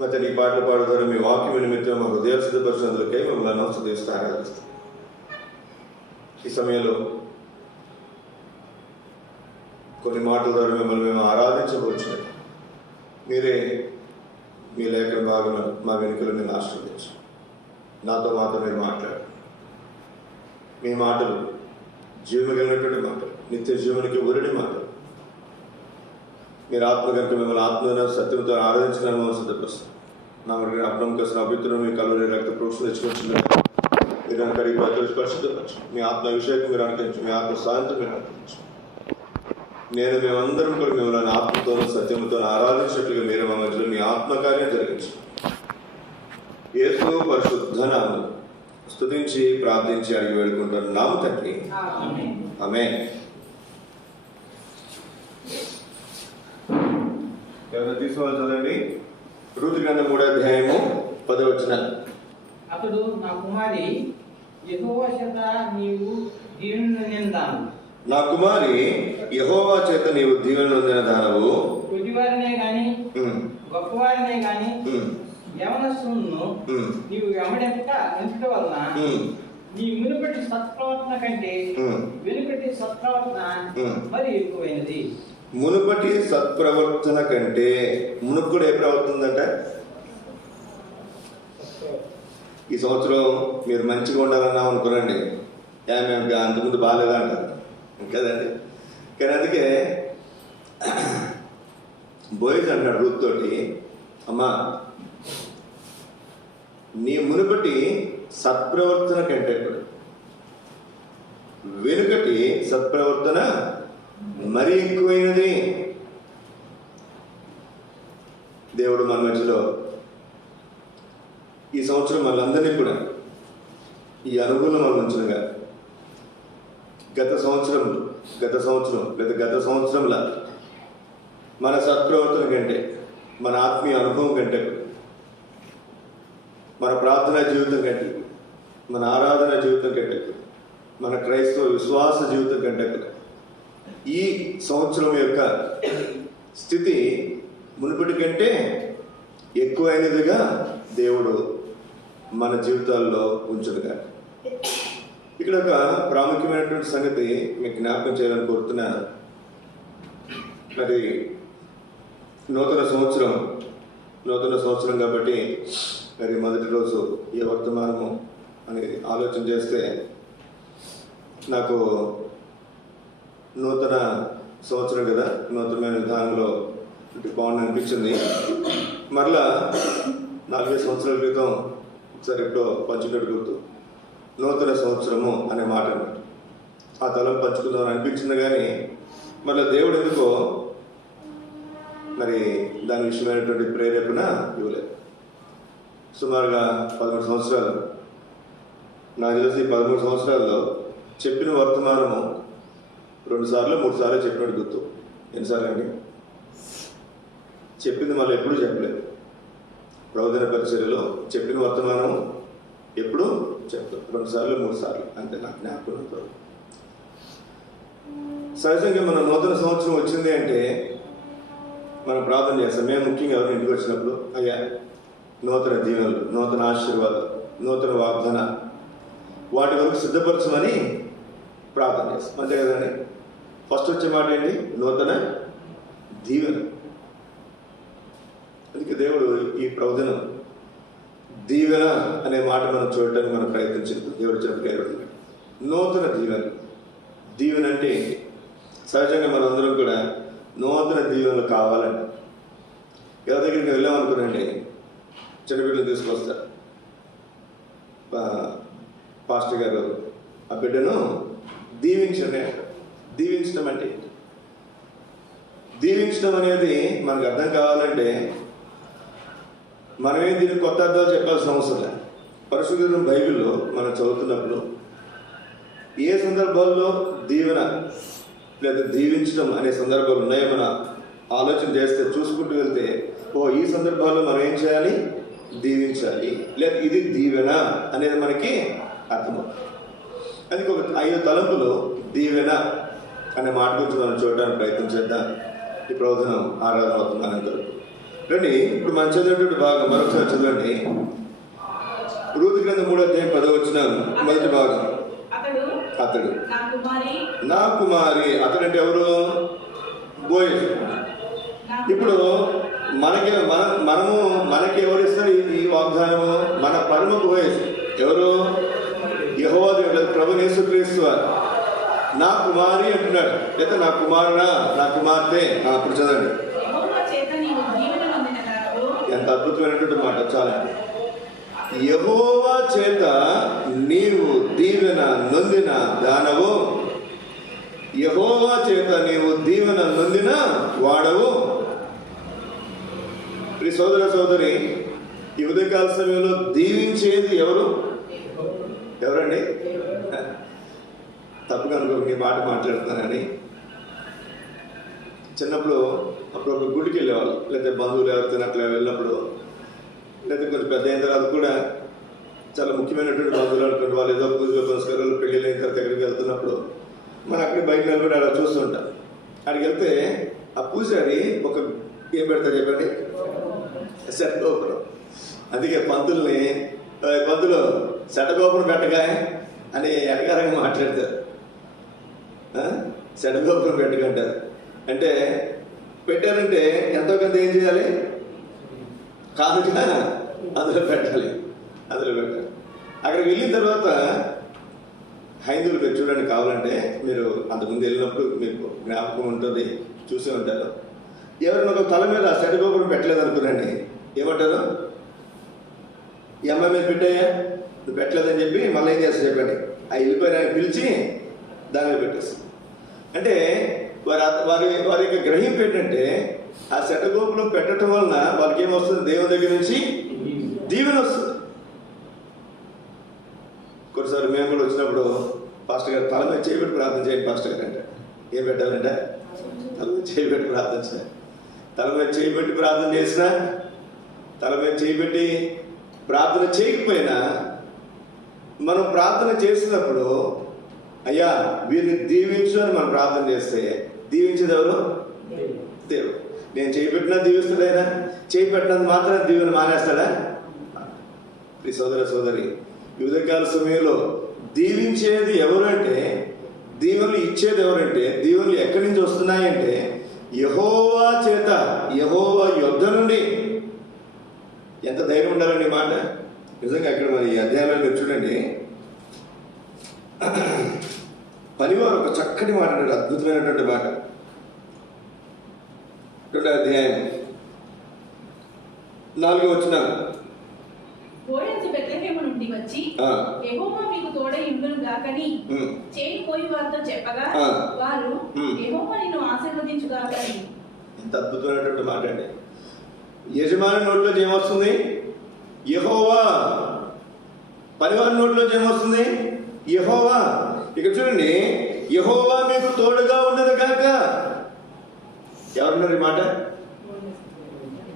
ಮತ್ತೆ ఈ పాటలు పాడుతారు. మీ వాక్యం నిమిత్తం మా హృదయాలు సిద్ధపరిచినందుకై మిమ్మల్ని స్తుతిస్తూ ఆరాధిస్తాం. ఈ సమయంలో కొన్ని మాటల ద్వారా మిమ్మల్ని మేము ఆరాధించవచ్చున్నాయి. మీరే మీ లేఖన భాగం మా వెనుకలు నేను ఆశ్రయించు. నాతో మాత్రం మీరు మాట్లాడు. మీ మాటలు జీవన కలిగినటువంటి మాటలు, నిత్య జీవనికి ఊరడి మాటలు. మీరు ఆత్మ కనుక మిమ్మల్ని ఆత్మ సత్యంతో ఆరాధించడానికి సిద్ధపరుస్తాం. నా మరి అప్నం కోసం అభివృద్ధిని మీ కలవరి రక్త ప్రోక్షణ తెచ్చుకొచ్చింది. మీరు కడిగి పరిశుద్ధపరచు. మీ ఆత్మ అభిషేకం మీరు అనుకరించు. మీ ఆత్మ సాయంత్రం మీరు అనుకరించు. నేను మేమందరం కూడా మిమ్మల్ని ఆత్మతోనూ సత్యంతో ఆరాధించినట్లుగా మీరు మా మధ్యలో మీ ఆత్మకార్యం జరిగించు. యేసు పరిశుద్ధ నామమున స్తుతించి ప్రార్థించి అడిగి వేడుకుంటున్నాము తండ్రి. ఆమేన్. ఎవరైనా తీసుకోవాలి చదవండి. రూతు గ్రంథం 3వ అధ్యాయము 10వ వచనం. అతడు నా కుమారి యెహోవా చేత నీవు దీవెనొందినదానవు. నా కుమారి యెహోవా చేత నీవు దీవెన నొందిన దానవు. కొద్దివారినే గాని గొప్పవారినే గాని యవనస్తులను నీవు వెంబడించుట వలన నీ మునుపటి సత్ప్రవర్తన కంటే వెనుకటి సత్ప్రవర్తన మరి ఎక్కువైనది. మునుపటి సత్ప్రవర్తన కంటే మునుపుడు ఏ ప్రవర్తన ఉందంట? ఈ సంవత్సరం మీరు మంచిగా ఉండాలన్నా అనుకోరండి, మేము అంతకుముందు బాగాలేదా అంటారు కదండి. కానీ అందుకే బోయజ్ అంటాడు రూత్ తోటి, అమ్మా నీ మునుపటి సత్ప్రవర్తన కంటే వెనుకటి సత్ప్రవర్తన మరీ ఎక్కువైనది. దేవుడు మన మధ్యలో ఈ సంవత్సరం మనందరినీ కూడా ఈ అనుభవం మన మంచిగా గత సంవత్సరం లేదా గత సంవత్సరంలో మన సత్ప్రవర్తన కంటే, మన ఆత్మీయ అనుభవం కంటే, మన ప్రార్థనా జీవితం కంటే, మన ఆరాధన జీవితం కంటే, మన క్రైస్తవ విశ్వాస జీవితం కంటే ఈ సంవత్సరం యొక్క స్థితి మునుపటి కంటే ఎక్కువైనదిగా దేవుడు మన జీవితాల్లో ఉంచుడుగా. ఇక్కడ ఒక ప్రాముఖ్యమైనటువంటి సంగతి మీకు జ్ఞాపకం చేయాలని కోరుతున్నాను. మరి నూతన సంవత్సరం కాబట్టి మరి మొదటి రోజు ఏ వర్తమానము అని ఆలోచన చేస్తే నాకు నూతన సంవత్సరం కదా, నూతనమైన విధానంలో బాగుంది అనిపించింది. మరలా 40 సంవత్సరాల క్రితం ఒకసారి ఎప్పుడో పంచుకున్నట్టు గుర్తు, నూతన సంవత్సరము అనే మాట అన్నమాట. ఆ తలం పంచుకుందామని అనిపించింది, కానీ మళ్ళీ దేవుడు ఎందుకో మరి దాని విషయమైనటువంటి ప్రేరేపణ ఇవ్వలేదు. సుమారుగా 13 సంవత్సరాలు, నాకు తెలిసి 13 సంవత్సరాల్లో చెప్పిన వర్తమానము 2 సార్లు 3 సార్లు చెప్పినట్టు గుర్తు. ఎన్నిసార్లు అండి చెప్పింది? మళ్ళీ ఎప్పుడు చెప్పలేదు. ప్రబోధన పరిచర్యలో చెప్పిన వర్తమానం ఎప్పుడు చెప్తాం 2 సార్లు 3 సార్లు అంతే నాకు జ్ఞాపకం. సహజంగా మన నూతన సంవత్సరం వచ్చింది అంటే మనం ప్రార్థన చేస్తాం. మేము ముఖ్యంగా ఎవరిని ఇంటికి వచ్చినప్పుడు, అయ్యా నూతన దీవెనలు, నూతన ఆశీర్వాదం, నూతన వాగ్దాన వాటి వరకు సిద్ధపరచమని ప్రార్థన చేస్తాం, అంతే కదండి. ఫస్ట్ వచ్చే మాట ఏంటి? నూతన దీవెన. అందుకే దేవుడు ఈ ప్రవచనం దీవెన అనే మాట మనం చూడటానికి మనం ప్రయత్నించింది. దేవుడు చెప్పగలడు నూతన దీవెన అంటే ఏంటి? సహజంగా మనందరం కూడా నూతన దీవెనలు కావాలండి. ఎవరి దగ్గరికి వెళ్ళామనుకోనండి, చిన్నబిడ్డలు తీసుకొస్తారు. పాస్టర్ గారు ఆ బిడ్డను దీవించండి. దీవించడం అంటే ఏంటి? దీవించడం అనేది మనకు అర్థం కావాలంటే మనమేం దీనికి కొత్త అర్థాలు చెప్పాల్సిన అవసరం లేదు. పరిశుద్ధ బైబిల్లో మనం చదువుతున్నప్పుడు ఏ సందర్భాల్లో దీవెన లేదా దీవించడం అనే సందర్భాలు ఉన్నాయో మన ఆలోచన చేస్తే, చూసుకుంటూ వెళ్తే, ఈ సందర్భాల్లో మనం ఏం చేయాలి? దీవించాలి, లేదా ఇది దీవెన అనేది మనకి అర్థమవుతుంది. అందుకే ఒక 5 తలంపులు దీవెన అనే మాట గురించి మనం చూడడానికి ప్రయత్నం చేద్దాం. ఈ ప్రవచనం ఆరాధన అవుతున్నాను. రండి ఇప్పుడు మనం చదివినటువంటి భాగం మరొకసారి చదవండి. రూతు గ్రంథం 3:10 మొదటి భాగం. అతడు నా కుమారి. అతడంటే ఎవరు? బోయజు. ఇప్పుడు మనకి ఎవరు ఇస్తారు ఈ వాగ్దానము? మన పరమ బోయజు ఎవరు? యెహోవా దేవుడు, ప్రభువు యేసుక్రీస్తు వారు. నా కుమారి అంటున్నాడు, లేదా నా కుమారుడా, నా కుమార్తె. అప్పుడు చదవండి. ఎంత అద్భుతమైనటువంటి మాట. చాలా. యెహోవా చేత నీవు దీవెన నొందిన దానవు. యెహోవా చేత నీవు దీవెన నొందిన వాడవు. ప్రియ సోదర సోదరి, ఈ ఉదయకాల సమయంలో దీవించేది ఎవరు? ఎవరండి? తప్పుగా అనుకో, మీ మాట మాట్లాడుతున్నానని. చిన్నప్పుడు అప్పుడు ఒక గుడికి వెళ్ళేవాళ్ళు, లేకపోతే బంధువులు ఎవరితో అట్లా వెళ్ళినప్పుడు, లేకపోతే కొంచెం పెద్ద అయిన తర్వాత కూడా చాలా ముఖ్యమైనటువంటి బంధువులు అనుకుంటే వాళ్ళు ఏదో పూజలు పురస్కారాలు పెళ్ళిళ్ళు అయిన తర్వాత ఎక్కడికి వెళ్తున్నప్పుడు మనం అక్కడికి బయట నిలబడి అలా చూస్తుంటాం. అక్కడికి వెళ్తే ఆ పూజారి ఒక ఏం పెడతారు చెప్పండి? శటగోపురం. అందుకే పంతుల్ని శటగోపురం పెట్టగా అని ఎటకారంగా మాట్లాడతారు. శటగోపురం పెట్టకంటారు. అంటే పెట్టారంటే ఎంతో కొంత ఏం చేయాలి? కాదుగా అందులో పెట్టాలి. అక్కడికి వెళ్ళిన తర్వాత హైందువులు మీరు చూడండి, కావాలంటే మీరు అంతకుముందు వెళ్ళినప్పుడు మీకు జ్ఞాపకం ఉంటుంది, చూసే ఉంటారు. ఎవరైనా ఒక తల మీద శటగోపురం పెట్టలేదు అనుకున్నాండి, ఏమంటారు? ఈ అమ్మాయి మీద పెట్టాయా, నువ్వు పెట్టలేదని చెప్పి మళ్ళీ ఏం చేస్తా చెప్పండి, ఆ వెళ్ళిపోయిన పిలిచి దాని మీద పెట్టేస్తుంది. అంటే వారి యొక్క గ్రహింపు ఏంటంటే ఆ శటగోపురం పెట్టడం వలన వాళ్ళకి ఏమొస్తుంది? దేవుని దగ్గర నుంచి దీవెన వస్తుంది. కొన్నిసార్లు మేము కూడా వచ్చినప్పుడు పాస్టర్ గారు తల మీద చేయబెట్టి ప్రార్థన చేయండి పాస్టర్ గారు అంటే, ఏం పెట్టాలంటే తల మీద చేయబెట్టి ప్రార్థన చేయాలి. తల మీద చేయబెట్టి ప్రార్థన చేసినా, తల మీద చేయబెట్టి ప్రార్థన చేయకపోయినా, మనం ప్రార్థన చేసినప్పుడు అయ్యా వీరిని దీవించు అని మనం ప్రార్థన చేస్తే దీవించేది ఎవరు? దేవుడు. నేను చేయబెట్టినా దీవిస్తాడైనా, చేయబెట్టినంత మాత్రం దీవెన మానేస్తాడా? ఈ సోదర సోదరి, ఉదయకాల సమయంలో దీవించేది ఎవరు అంటే, దీవెనలు ఇచ్చేది ఎవరంటే, దీవెనలు ఎక్కడి నుంచి వస్తున్నాయంటే యెహోవా చేత, యెహోవా యొద్ద నుండి. ఎంత ధైర్యం ఉండాలండి ఈ మాట. నిజంగా ఇక్కడ మరి ఈ అధ్యాయంలో మీరు చూడండి, పనివారు ఒక చక్కటి మాట అంటాడు, అద్భుతమైనటువంటి మాట. 2వ అధ్యాయం 4వ వచనం. బోయజు బెత్లెహేము నుండి వచ్చి యెహోవా మీకు తోడై ఉండును గాకని చేను కోయి వారితో చెప్పగా వారు యెహోవా నిన్ను ఆశీర్వదించు గాకని. ఎంత అద్భుతమైనటువంటి మాట అండి. యజమాని నోట్లో ఏమొస్తుంది? యెహోవా. పనివారి నోట్లో ఏమొస్తుంది? యెహోవా. ఇక్కడ చూడండి, యెహోవా మీకు తోడుగా ఉండదు కాక. ఎవరున్నారు ఈ మాట?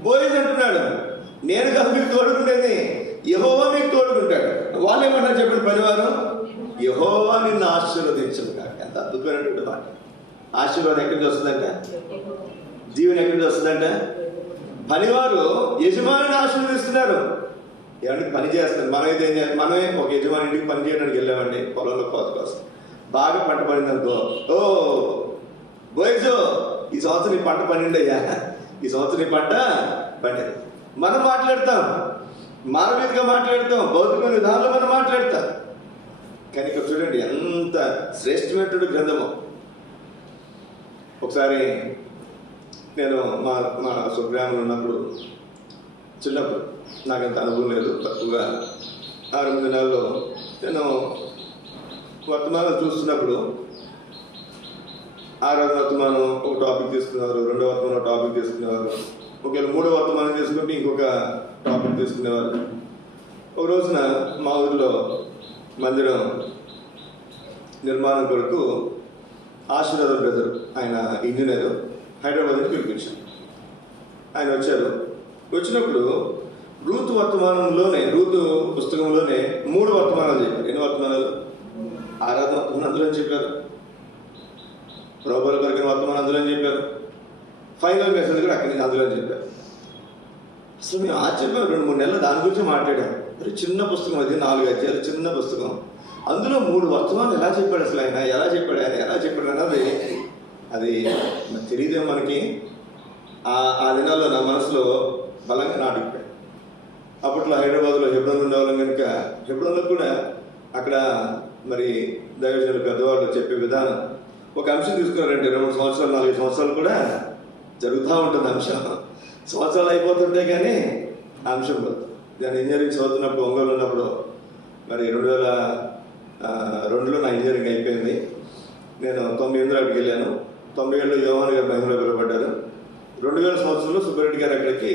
బోయజు అంటున్నాడు, నేను కాదు మీకు తోడుకుంటేది, యెహోవా మీకు తోడుకుంటాడు. వాళ్ళు ఏమంటారు చెప్పండి? పనివారు, యెహోవా నిన్ను ఆశీర్వదించదు కాక. ఎంత అద్భుతమైనటువంటి మాట. ఆశీర్వాదం ఎక్కడి నుంచి వస్తుందంట? దీవెన ఎక్కడి నుంచి వస్తుందంట? పనివారు యజమానిని ఆశీర్వదిస్తున్నారు. ఏమంటే పని చేస్తారు. మనమైతే ఏం చేయాలి? మనమే ఒక యజమాని ఇంటికి పని చేయడానికి వెళ్ళామండి, పొలంలో కోత కోసం. బాగా పంట పడింది అనుకో, ఓ బోయజు ఈ సంవత్సరం నీ పంట పండిండయ్యా, ఈ సంవత్సరం నీ పంట పండింది. మనం మాట్లాడతాం, మానవీయంగా మాట్లాడతాం, భౌతికమైన విధానంలో మనం మాట్లాడతాం. కానీ ఇక్కడ చూడండి ఎంత శ్రేష్టమైనటువంటి గ్రంథము. ఒకసారి నేను మా స్వగ్రామంలో ఉన్నప్పుడు, చిన్నప్పుడు నాకంత అనుభవం లేదు, తక్కువగా 6-8 నెలల్లో నేను వర్తమానం చూస్తున్నప్పుడు, 6వ వర్తమానం ఒక టాపిక్ తీసుకునేవారు, 2వ వర్తమానం ఒక టాపిక్ తీసుకునేవారు, ఒకవేళ 3వ వర్తమానం తీసుకుంటే ఇంకొక టాపిక్ తీసుకునేవారు. ఒక రోజున మా ఊరిలో మందిరం నిర్మాణం కొరకు ఆశీర్వాదం బ్రదర్, ఆయన ఇంజనీరు, హైదరాబాద్ నుంచి పిలిపించారు. ఆయన వచ్చారు. వచ్చినప్పుడు రూతు వర్తమానంలోనే, రూతు పుస్తకంలోనే 3 వర్తమానాలు చెప్పారు. ఎన్ని వర్తమానాలు? 6వ వర్తమానం అందులో చెప్పారు. ప్రభువుల కొరకైన వర్తమానం అందులో చెప్పారు. ఫైనల్ మెసేజ్ కూడా అక్కడి నుంచి అందులో చెప్పారు. అసలు మేము ఆశ్చర్యం 2-3 నెలలు దాని గురించి మాట్లాడాం. మరి చిన్న పుస్తకం, అది 4 అధ్యాయాలు చిన్న పుస్తకం, అందులో 3 వర్తమానాలు ఎలా చెప్పాడు అసలు ఆయన, ఎలా చెప్పాడు అన్నది అది తెలియదే మనకి. ఆ దినాల్లో నా మనసులో బలంగా నాటుకుపోయాడు. అప్పట్లో హైదరాబాద్లో హెబ్రోన్ ఉండేవాళ్ళం కనుక హెబ్రోన్లో కూడా అక్కడ మరి దైవజనులు పెద్దవాళ్ళు చెప్పే విధానం, ఒక అంశం తీసుకున్నారంటే 2 సంవత్సరాలు 4 సంవత్సరాలు కూడా జరుగుతూ ఉంటుంది అంశం. సంవత్సరాలు అయిపోతుంటే కానీ ఆ అంశం పోతుంది. నేను ఇంజనీరింగ్ చదువుతున్నప్పుడు ఒంగోలు ఉన్నప్పుడు మరి 2002లో నా ఇంజనీరింగ్ అయిపోయింది. నేను 98 అక్కడికి వెళ్ళాను. 97లో యోహాను గారు మహిమలో పిలువబడ్డారు. 2000 సంవత్సరంలో సుబ్బారెడ్డి గారు అక్కడికి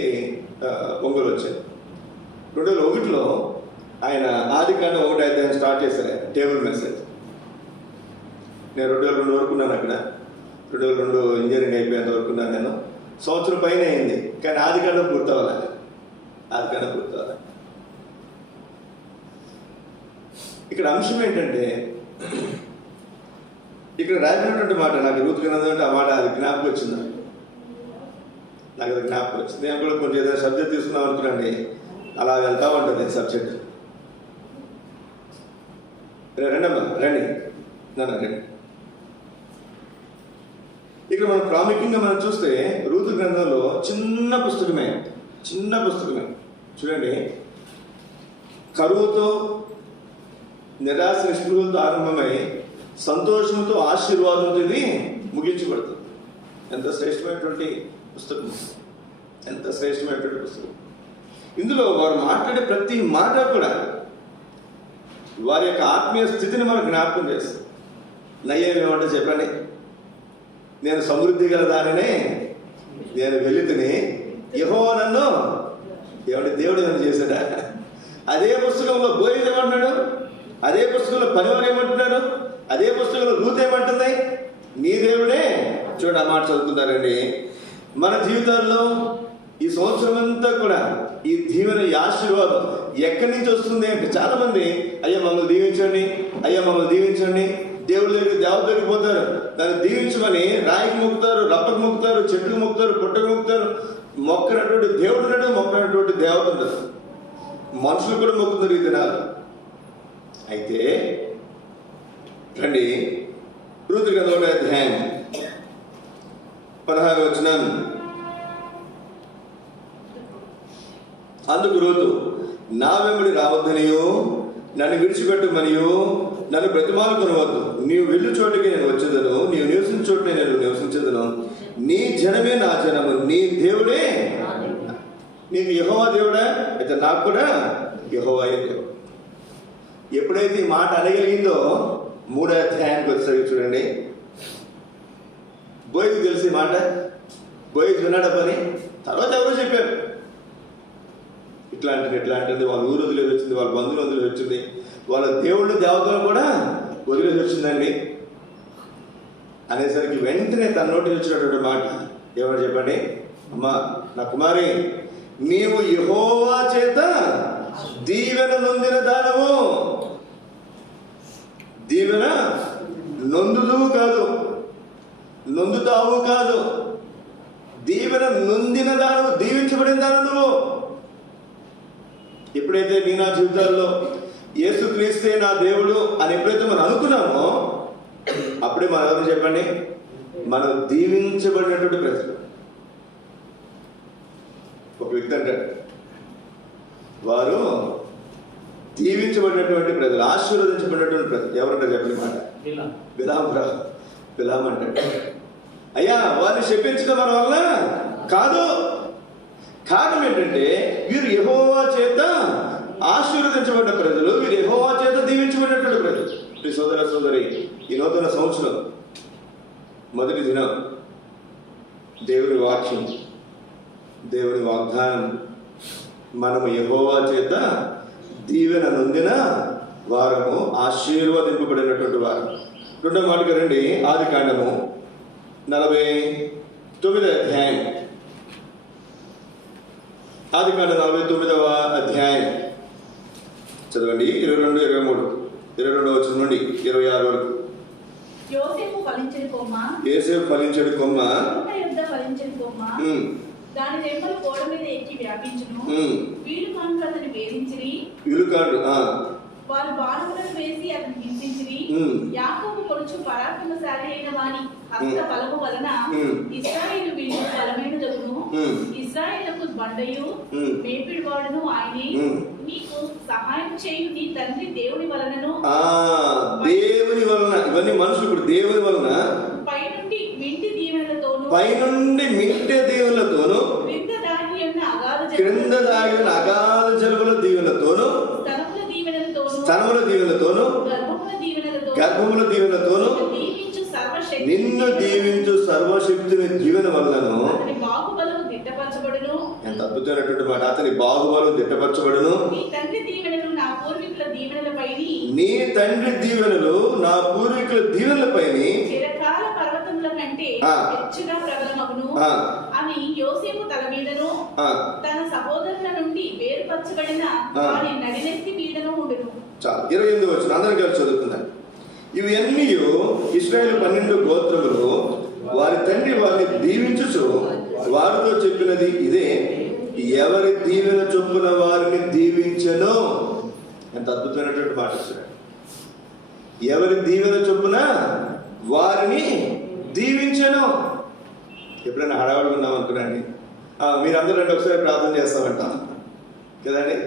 ఒంగోలు వచ్చారు. 2001లో ఆయన ఆదికాండం 1వ అధ్యాయం స్టార్ట్ చేశారు, టేబుల్ మెసేజ్. నేను 2002 వరకు ఉన్నాను అక్కడ. 2002 ఇంజనీరింగ్ అయిపోయేంత వరకు ఉన్నాను నేను. సంవత్సరం పైన అయింది కానీ ఆదికాండం పూర్తవ్వాలి. ఇక్కడ అంశం ఏంటంటే, ఇక్కడ రాసినటువంటి మాట నాకు రూతు గ్రంథం అంటే ఆ మాట అది జ్ఞాపకం వచ్చింది. నాకు అది జ్ఞాపకం వచ్చింది. నేను కూడా కొంచెం ఏదైనా సబ్జెక్ట్ తీసుకున్నాం అనుకున్నాండి, అలా వెళ్తా ఉంటుంది సబ్జెక్ట్. రండమ్మా రండి. ఇక్కడ మనం ప్రాముఖ్యంగా మనం చూస్తే రూతు గ్రంథంలో చిన్న పుస్తకమే చూడండి. కరువుతో నిరాశ నిస్పృహలతో ఆరంభమై సంతోషంతో ఆశీర్వాదంతో ఇది ముగించబడుతుంది. ఎంత శ్రేష్టమైనటువంటి పుస్తకం. ఇందులో వారు మాట్లాడే ప్రతి మాట కూడా వారి యొక్క ఆత్మీయ స్థితిని మనకు జ్ఞాపకం చేస్తుంది. నయ్యం ఏమంటే చెప్పండి, నేను సమృద్ధి గల దానినే నేను వెళితిని, యెహోవా నన్ను ఏమంటే దేవుడు ఏమైనా చేశాడా? అదే పుస్తకంలో బోయజ్ ఏమంటున్నాడు, అదే పుస్తకంలో పనివారు ఏమంటున్నారు, అదే పుస్తకంలో రూత్ ఏమంటుంది, నీ దేవుడే. చూడండి, ఆ మాట చదువుకుంటారండి. మన జీవితాల్లో ఈ సంవత్సరం అంతా కూడా ఈ దీవెన, ఈ ఆశీర్వాదం ఎక్కడి నుంచి వస్తుంది అంటే చాలా మంది అయ్యా మమ్మల్ని దీవించండి, దేవుడి దగ్గరికి పోతారు, దాన్ని దీవించమని రాయికి మొక్కుతారు, రప్పకు మొక్కుతారు, చెట్టుకు మొక్కుతారు, పుట్టకు మొక్కుతారు. మొక్కనటువంటి దేవుడు ఉన్నాడు, మొక్కనటువంటి దేవత ఉండదు. మనుషులు కూడా మొక్కుతున్నారు ఈ దినాలు. అయితే రండి, రూతు గ్రంథం 1వ అధ్యాయం 16వ వచనం. అందుకు రూతు, నా వెంబడి రావద్దనియో, నన్ను విడిచిపెట్టుమనియో నన్ను బ్రతిమాలు కొనవద్దు. నీవు వెళ్ళు చోటుకి నేను వచ్చేదను, నీవు నివసించే చోటునే నేను నివసించేదను. నీ జనమే నా జనము, నీ దేవుడే. నీకు యెహోవా దేవుడా? అయితే నాకు కూడా యెహోవాయే దేవుడు. ఎప్పుడైతే ఈ మాట అనగలిగిందో 3వ అధ్యాయానికి వచ్చేసరికి చూడండి, బోయజ్ తెలిసి మాట, బోయజ్ విన్నాడా పని. తర్వాత ఎవరో చెప్పారు, ఇట్లాంటిది వాళ్ళ ఊరు వదిలేసి వచ్చింది, వాళ్ళ బంధువులు వదిలేసి వచ్చింది, వాళ్ళ దేవుళ్ళు దేవతలు కూడా వదిలేసి వచ్చిందండి అనేసరికి వెంటనే తన నోటి వచ్చినటువంటి మాట ఏమని చెప్పండి, అమ్మా నా కుమారి, నీవు యెహోవా చేత దీవెన నొందిన దానవు. దీవెన నొందుతావు కాదు, దీవెన నొందిన దానవు, దీవించబడిన దానవు నువ్వు. ఎప్పుడైతే నీ నా జీవితాల్లో యేసుక్రీస్తే నా దేవుడు అని ఎప్పుడైతే మనం అనుకున్నామో అప్పుడే మనం ఎవరు చెప్పండి, మనం దీవించబడినటువంటి ప్రజలు. ఒక వ్యక్తి అంటాడు, వారు దీవించబడినటువంటి ప్రజలు, ఆశీర్వదించబడినటువంటి ప్రజలు. ఎవరంటారు చెప్పండి మాట? బిలాం అంటాడు. అయ్యా వారిని శపించడం మన వల్ల కాదు. కారణం ఏంటంటే వీరు యెహోవా చేత ఆశీర్వదించబడ్డ ప్రజలు, వీరు యెహోవా చేత దీవించబడినటువంటి ప్రజలు. ప్రియ సోదర సోదరి, ఈ నూతన సంవత్సరం మొదటి దినం దేవుని వాక్యం, దేవుని వాగ్దానం, మనము యెహోవా చేత దీవెన నొందిన వారము, ఆశీర్వదింపబడినటువంటి వారు. 2వ మాటకు రండి, ఆదికాండము 49వ అధ్యాయం. ఆదికాండం 49వ అధ్యాయం చదవండి. 22, 23, 22వ వచనం నుండి 26 వరకు. యోసేపు ఫలించడు కొమ్మ, దాని రెమ్మలు గోడ మీద ఎక్కి వ్యాపించును. వీలుకాండ్లు అతని వేధించిరి. వారు బాణములను వేసి అతను హింసించిరి. యాకోబు కొడుచు పరాక్రమశాలి అయిన వాని హస్త బలము వలన ఇశ్రాయేలు వీళ్ళు బలమైనదగును. ఇశ్రాయేలుకు బండయు మేపిడివాడును ఆయనే. నీకు సహాయం చేయు నీ తండ్రి దేవుని వలనను. దేవుని వలన ఇవన్నీ మనుషులు ఇప్పుడు దేవుని వలన పైనుండి మింటి దీవెనలతోను క్రింద దాగి ఉన్న అగాధ జలుబుల దీవెనలతోను స్తనముల దీవెనలతోను గర్భముల దీవెనలతోను నిన్ను దీవించు సర్వశక్తుని దీవెన వలనను. ఎంత అద్భుతమైనటువంటి మాట. అతని బాహుబలం దిట్టపరచబడును. నీ తండ్రి దీవెనలు నా పూర్వీకుల దీవెనలపైని చిరకాల పర్వతముల కంటే ಹೆಚ್ಚుగా ప్రబలమగును అని యోసేపు తల మీదను తన సహోదరుల నుండి వేరుపరచబడిన వారి నడినెత్తి మీదను ఉండును. చాలు 28 వచనం అందరూ కలిసి చదువుతున్నారు. ఇవి అన్నీ ఇశ్రాయేలు 12 గోత్రములు వారి తండ్రి వారిని దీవించుచు వారితో చెప్పినది ఇదే, ఎవరి దీవెన చొప్పున వారిని దీవించను. ఎంత అద్భుతమైనటువంటి మాట. ఎవరి దీవెన చొప్పున వారిని దీవించను. ఎప్పుడైనా హడావుడి ఉన్నాం అనుకున్నాండి, మీరందరూ రండి ఒకసారి ప్రార్థన చేస్తామంట కదండి.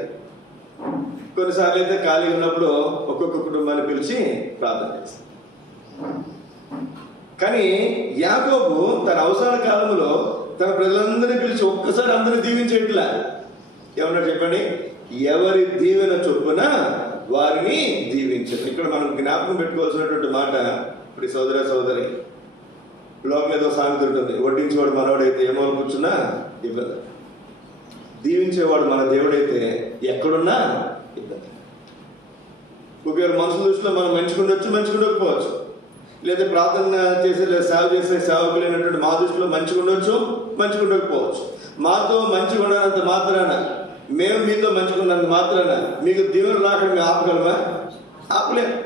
కొన్నిసార్లు అయితే ఖాళీగా ఉన్నప్పుడు ఒక్కొక్క కుటుంబాన్ని పిలిచి ప్రార్థన చేస్తాం. కానీ యాకోబు తన అవసర కాలంలో తన ప్రజలందరినీ పిలిచి ఒక్కసారి అందరినీ దీవించేట్లా. ఏమన్నా చెప్పండి, ఎవరి దీవెన చొప్పున వారిని దీవించరు. ఇక్కడ మనం జ్ఞాపకం పెట్టుకోవాల్సినటువంటి మాట, ఇప్పుడు సోదరి లోకం ఏదో సామెత ఉంటుంది, వడ్డించేవాడు మనవాడైతే ఏమో కూర్చున్నా ఇబ్బంది, దీవించేవాడు మన దేవుడైతే ఎక్కడున్నా ఇబ్బంది. ఒకవేళ మనుషుల దృష్టిలో మనం మంచిగుండొచ్చు, మంచిగుండకపోవచ్చు. లేదా ప్రార్థన చేసే లేదా సేవ చేసే సేవకులైనటువంటి మా దృష్టిలో మంచిగుండొచ్చు, మంచిగుండకపోవచ్చు. మాతో మంచిగా ఉండనంత మాత్రాన, మేము మీతో మంచిగున్నంత మాత్రాన మీకు దీవెన రాకుండా మేము ఆపగలమా? ఆపలేము.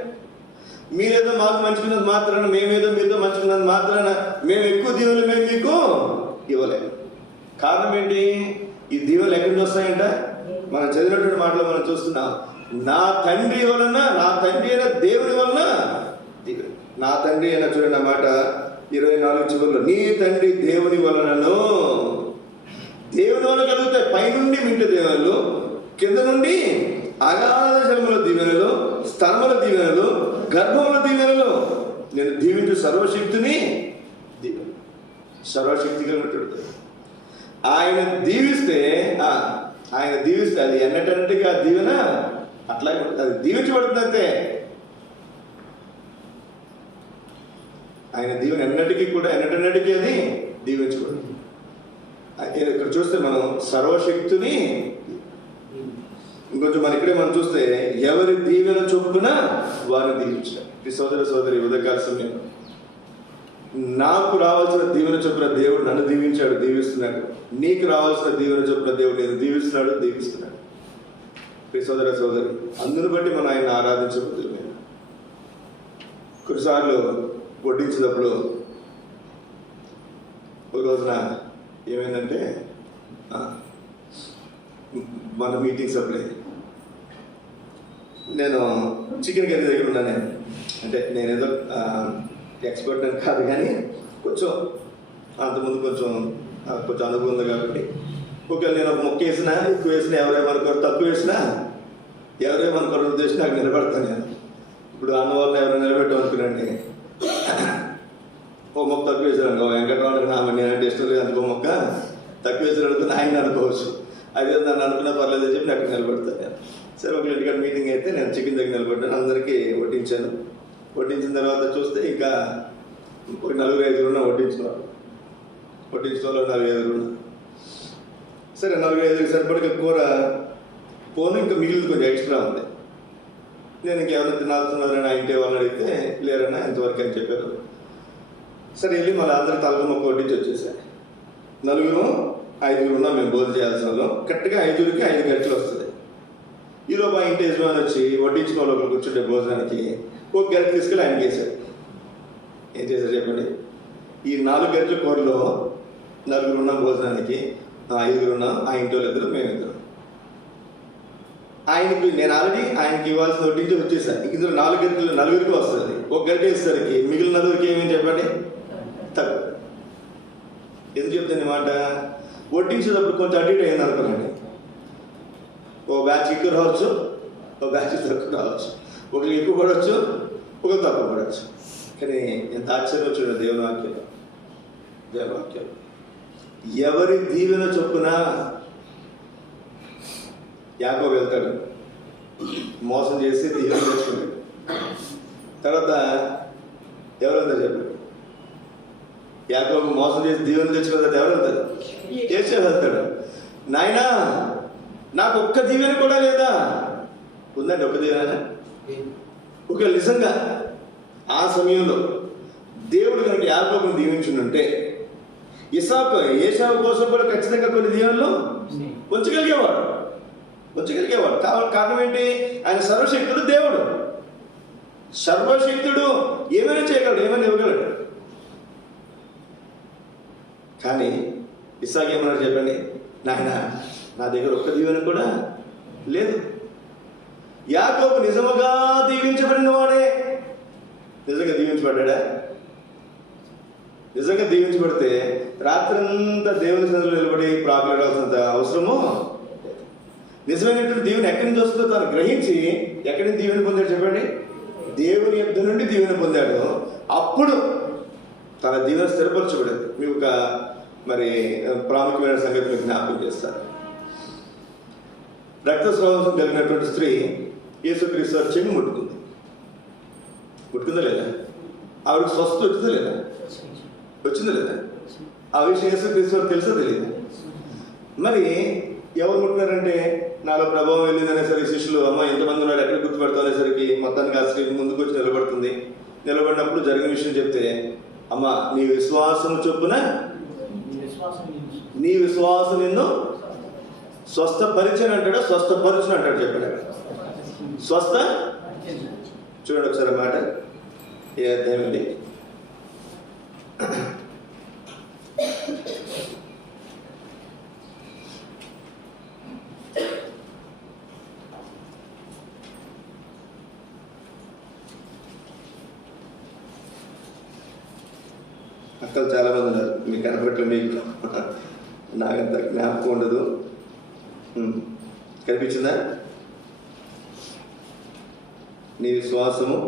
మీరేదో మాకు మంచుకున్నది మాత్రాన, మేమేదో మీతో మంచుకున్నది మాత్రాన మేము ఎక్కువ దీవెనలు మేము మీకు ఇవ్వలేము. కారణం ఏంటి? ఈ దీవెనలు ఎక్కడి నుంచి వస్తాయంట? మనం చదివినటువంటి మాటలో మనం చూస్తున్నాం, నా తండ్రి వలన, నా తండ్రి అయిన దేవుని వలన దీవెన. నా తండ్రి అయినా చూడండి ఆ మాట 24 చివరిలో, నీ తండ్రి దేవుని వలనను. దేవుని వలన కలుగుతాయి పైనుండి మింటి దీవెనలు, కింద నుండి అగాధ జలముల దీవెనలు, స్తనముల దీవెనలు, గర్భముల దీవెనలు. నేను దీవించు సర్వశక్తిని దీవెన. సర్వశక్తి కలిగినట్టు ఆయన దీవిస్తే అది ఎన్నటన్నిటికీ ఆ దీవెన అట్లాగే అది దీవించబడుతుంది అంతే. ఆయన దీవెన ఎన్నటన్నిటికీ అది దీవించబడుతుంది. ఇక్కడ చూస్తే మనం సర్వశక్తిని ఇంకొంచెం మన ఇక్కడే మనం చూస్తే ఎవరి దీవెన చొప్పున వారిని దీవించారు. ఈ సోదరి ఉదయకాల సమయంలో నాకు రావాల్సిన దీవెన చొప్పున దేవుడు నన్ను దీవించాడు, దీవిస్తున్నాడు. నీకు రావాల్సిన దీవెన చొప్పున దేవుడు నేను దీవిస్తున్నాడు. ఈ సోదరి అందును బట్టి మనం ఆయన ఆరాధించబోతుంది. కొన్నిసార్లు వడ్డించినప్పుడు ఒక రోజున ఏమైందంటే, మన మీటింగ్స్ అప్పుడే నేను చికెన్ కర్రీ దగ్గర ఉన్నాను. అంటే నేనేదో ఎక్స్పర్ట్ అని కాదు, కానీ కొంచెం అంతకుముందు కొంచెం అనుభవం ఉంది కాబట్టి, ఒకవేళ నేను ఒక మొక్క వేసినా, ఎక్కువ వేసినా, ఎవరేమనుకోరు, తక్కువ వేసినా ఎవరేమనుకోరు ఉద్దేశం నాకు నిలబడతాను నేను. ఇప్పుడు అన్న వాళ్ళని ఎవరైనా నిలబెట్టమనుకున్నాండి, ఓ మొక్క తక్కువ వేసాను, వెంకటరావుకి నేనంటే ఇష్టం లేదు అనుకో, మొక్క తక్కువ వేసాను అనుకుని ఆయన అనుకోవచ్చు. అదే నన్ను అనుకున్నా పర్లేదని చెప్పి నాకు నిలబెడతాను నేను. సరే ఒక ఇంటికాడ మీటింగ్ అయితే నేను చికెన్ దగ్గర నిలబడ్డాను, అందరికీ వడ్డించాను. వడ్డించిన తర్వాత చూస్తే ఇంకా ఒక 4-5 ఉన్నా వడ్డించిన వాళ్ళు 4-5 ఉన్నా. సరే 4-5 సరిపడిక కూర పోను, ఇంకా మిగిలింది కొంచెం ఎక్స్ట్రా ఉంది. నేను ఇంకేమైనా తినాల్సిన్నారని ఇంటే వాళ్ళని అడిగితే లేరన్నా ఇంతవరకు అని చెప్పారు. సరే వెళ్ళి మళ్ళీ అందరూ తలక మొక్క వడ్డించి వచ్చేసాను. 4-5 ఉన్నాం మేము భోజనం చేయాల్సిన వాళ్ళు. కరెక్ట్గా 5కి 5 గంటలు వస్తుంది. ఈలోపు ఆ ఇంటి యజమాని వచ్చి వడ్డించిన వాళ్ళు ఒకరు కూర్చుంటే భోజనానికి ఒక గంట తీసుకెళ్ళి ఆయనకి వేసాడు. ఏం చేశారు చెప్పండి, ఈ 4 గంటల కూరలో 4 ఉన్నాం భోజనానికి, 5 ఉన్నాం, ఆ ఇంట్లో 2, మేము 2. ఆయనకి నేను ఆల్రెడీ ఆయనకి ఇవ్వాల్సిన వడ్డించి వచ్చేసాను. ఇందులో 4 గంటలు 4కి వస్తుంది. 1 గంట వేసేసరికి మిగిలిన 4కి ఏమేమి చెప్పండి తక్కువ. ఎందుకు చెప్తుంది మాట? వడ్డించేటప్పుడు కొంచెం అటు ఇటు అయింది అనుకోనండి. ఓ బ్యాచ్ ఎక్కువ రావచ్చు, ఒక బ్యాచ్ తక్కువ రావచ్చు, ఒకరు ఎక్కువ పడవచ్చు, ఒకరు తక్కువ పడవచ్చు. కానీ ఎంత ఆశ్చర్యం చూడండి దేవుని వాక్యం. ఎవరి దీవెన చొప్పున యాకోబు వెళ్తాడు, మోసం చేసి దీవెన తెచ్చుకుంటాడు. తర్వాత ఎవరు వెళ్తారు చెప్పండి? యాకోబు మోసం చేసి దీవెన తెచ్చుకున్న తర్వాత ఎవరు వెళ్తారు? యేసు వెళ్తాడు. నాయనా నాకు ఒక్క దీవెన కూడా లేదా? ఉందండి ఒక్క దీవెన. ఒక నిజంగా ఆ సమయంలో దేవుడు కనుక యాకోబుని దీవించుంటే ఏశావు కోసం కూడా ఖచ్చితంగా కొన్ని దీవెనలు ఉంచగలిగేవాడు. కారణం ఏంటి? ఆయన సర్వశక్తుడు దేవుడు. సర్వశక్తుడు ఏమైనా చేయగలడు, ఏమైనా ఇవ్వగలడు. కానీ ఇస్సాకు ఏమన్నారు చెప్పండి? నాయన నా దగ్గర ఒక్క దీవెన కూడా లేదు. యాకోబు నిజముగా దీవించబడిన వాడే. నిజంగా దీవించబడ్డా? నిజంగా దీవించబడితే రాత్రంతా దేవుని సన్నిధిలో నిలబడి ప్రాకులాడాల్సినంత అవసరము. నిజమైనటువంటి దీవెన ఎక్కడి నుంచి వస్తుందో తను గ్రహించి ఎక్కడి నుంచి దీవెన పొందాడు చెప్పండి? దేవుని యొద్ద నుండి దీవెన పొందాడు. అప్పుడు తన దీవెన స్థిరపరచబడింది. మీకు ఒక మరి ప్రాముఖ్యమైన సంగతి మీకు జ్ఞాపకం చేస్తారు. రక్తస్రావం కలిగినటువంటి స్త్రీ యేసుక్రీస్తు వారి చెవి ముట్టుకుందా లేదా? ఆవిడకి స్వస్థత వచ్చిందా లేదా? వచ్చిందా లేదా? ఆ విషయం యేసుక్రీస్తు వారికి తెలుసా తెలియదు? మరి ఎవరు ముట్టినారంటే నాలో ప్రభావం వెళ్ళింది అనేసరికి శిష్యులు అమ్మ ఎంతమంది ఉన్నాడు ఎక్కడ గుర్తుపెడతాం అనేసరికి మొత్తానికి ఆ స్త్రీ ముందుకు వచ్చి నిలబడుతుంది. నిలబడినప్పుడు జరిగిన విషయం చెప్తే అమ్మ నీ విశ్వాసం చొప్పున నీ విశ్వాసం నిన్ను స్వస్థపరిచని అంటాడు, స్వస్థపరచుని అంటాడు చెప్పాడు. స్వస్థ చూడండి ఒకసారి మాట. ఏ అధ్యాయం అండి? అక్కలు చాలా మంది ఉన్నారు, మీకు కనపడట్లేదు. మీకు నాకంత జ్ఞాపకం ఉండదు. కనిపించిందా? నీ విశ్వాసము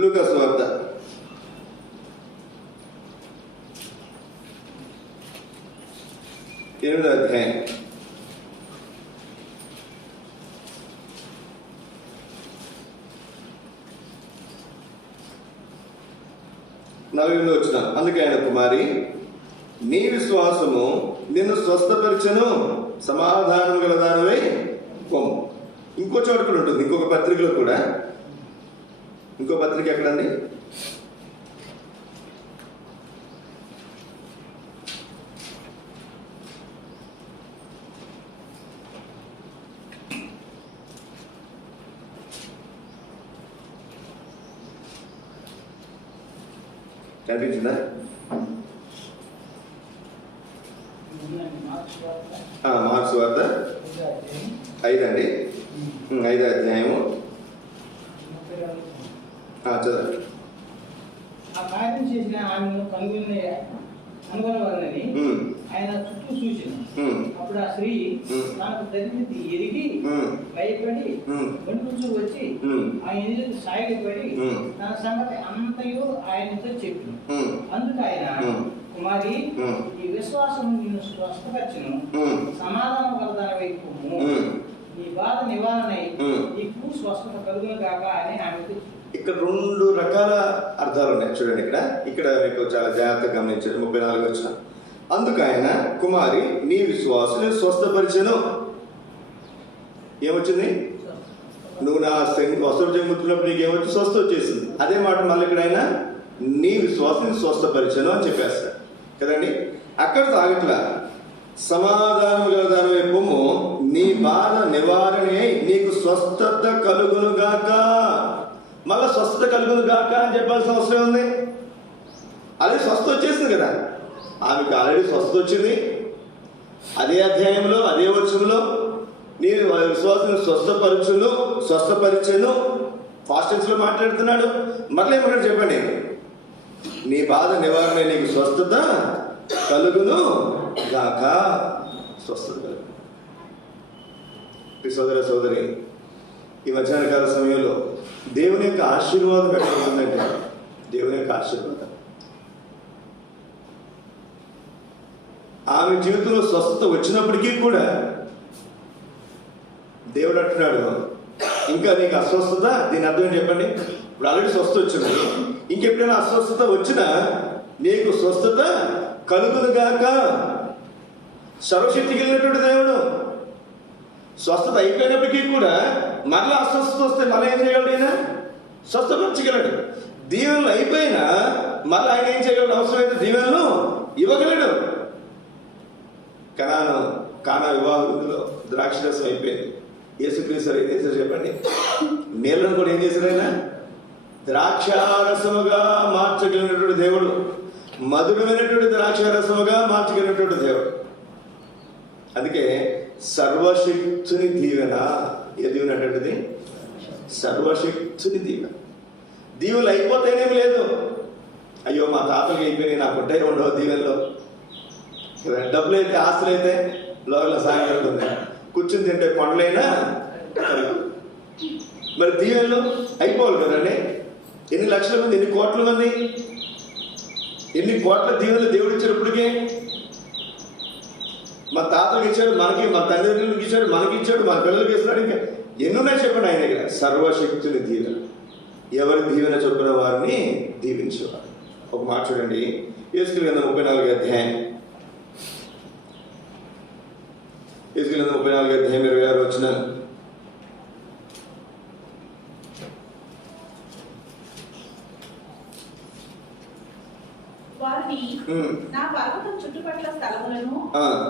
లూకా సువార్త 8వ అధ్యాయం 4వ వచనం. అందుకే ఆయన కుమారి నీ విశ్వాసము నిన్ను స్వస్థపరిచెను, సమాధానం గలదానవై పొమ్ము. ఇంకో చోట కూడా ఉంటుంది, ఇంకొక పత్రికలో కూడా. ఇంకో పత్రిక ఎక్కడండి? కనిపించిందా? మార్క్స్ వార్త 5 అండి. 5వ అధ్యాయము చదవండి. ఆ కార్యం చేసిన ఆమెను కనుగొనవాలని ఆయన చుట్టూ చూసిన. అప్పుడు ఆ స్త్రీ తనకు జరిగింది ఎరిగి భయపడి వణుకుచూ వచ్చి ఆయన ఎదురు సాగిపడి తన సంగతి అంతయు ఆయనతో చెప్పిన. అందుకు ఆయన కుమారి ఈ విశ్వాసం నిన్ను స్వస్థపరచును, సమాధానం కలదాని వైపు నీ బాధ నివారణ నీకు స్వస్థత కలుగును కాక అని ఆమెకు. ఇక్కడ 2 రకాల అర్థాలు ఉన్నాయి చూడండి. ఇక్కడ మీకు చాలా జాగ్రత్తగా గమనించండి. 34 వచ్చిన. అందుకు ఆయన కుమారి నీ విశ్వాసం స్వస్థపరిచెను. ఏమొచ్చింది? నువ్వు నా వస్త్రం చెంగుతున్నప్పుడు నీకేమొచ్చి స్వస్థ వచ్చేసింది. అదే మాట మళ్ళీ ఇక్కడ ఆయన నీ విశ్వాసం స్వస్థపరిచెను అని చెప్పేస్తాడు కదండి. అక్కడ తాగట్లా సమాధానం గల దాని వైపు నీ బాధ నివారణే నీకు స్వస్థత కలుగును గాక. మళ్ళా స్వస్థత కలుగును గాక అని చెప్పాల్సిన అవసరం ఉంది. అలాగే స్వస్థ వచ్చేసింది కదా, ఆమెకు ఆల్రెడీ స్వస్థ వచ్చింది. అదే అధ్యాయంలో అదే వచనంలో నేను విశ్వాసం స్వస్థపరిచెను ఫాస్ట్ టెన్స్లో మాట్లాడుతున్నాడు. మరలా ఏమన్నాడు చెప్పండి, నీ బాధ నివారణ నీకు స్వస్థత కలుగును గాక. స్వస్థత కలుగు. సోదర సోదరి, ఈ మధ్యాహ్న కాల సమయంలో దేవుని యొక్క ఆశీర్వాదం ఎక్కడ ఉందంటే, దేవుని యొక్క ఆశీర్వాదం ఆమె జీవితంలో స్వస్థత వచ్చినప్పటికీ కూడా దేవుడు అంటున్నాడు, ఇంకా నీకు అస్వస్థత, దీని అర్థం చెప్పండి. ఇప్పుడు ఆల్రెడీ స్వస్థత వచ్చింది, ఇంకెప్పుడైనా అస్వస్థత వచ్చినా నీకు స్వస్థత కలుగును గాక. సర్వశక్తి కలిగినటువంటి దేవుడు స్వస్థత అయిపోయినప్పటికీ కూడా మరలా అస్వస్థత వస్తే మళ్ళీ ఏం చేయగలడు? ఆయన స్వస్థపరచగలడు. దీవెనలు అయిపోయినా మళ్ళీ ఆయన ఏం చేయగలడు? అవసరమైతే దీవెనలు ఇవ్వగలడు. కానా వివాహంలో ద్రాక్షరసం అయిపోయింది. యేసుక్రీస్తు ఏం చేశారు చెప్పండి? నీళ్ళను కూడా ఏం చేశారు? ఆయన ద్రాక్షారసముగా మార్చగలిగినటువంటి దేవుడు, మధురమైనటువంటి ద్రాక్షారసముగా మార్చగలిగినటువంటి దేవుడు. అందుకే సర్వశక్తుని దీవెన. ఏ దీవెన అంటది? సర్వశక్తుని దీవెన. దీవెనలు అయిపోతేనేమి లేదు, అయ్యో మా తాతలకి అయిపోయినాయి, నాకు ఉంటాయి ఉండవు దీవెనలో. డబ్బులు అయితే ఆస్తులు అయితే లోపల సాగలుగుతుంది, కూర్చుని తింటే పండ్లైనా. మరి దీవెనలు అయిపోవాలి కదండి. ఎన్ని లక్షల మంది, ఎన్ని కోట్ల మంది, ఎన్ని కోట్ల దీవెనలు దేవుడు ఇచ్చినప్పటికీ మా తాతలకు ఇచ్చాడు, మనకి మా తల్లిదండ్రులకు ఇచ్చాడు, మనకి ఇచ్చాడు, మన పిల్లలకి ఇస్తున్నాడు. ఇంకా ఎన్నున్నాయి చెప్పండి ఆయన దగ్గర? సర్వశక్తుని దీవెన. ఎవరి దీవెన చొప్పున వారిని దీవించేవారు. ఒక మాట చూడండి, యేసుక్రీస్తు గ్రంథం 34వ అధ్యాయం, యేసుక్రీస్తు గ్రంథం 34వ అధ్యాయం 26వ వచనం. వారిని నా పర్వతం చుట్టుపట్ల స్థలములను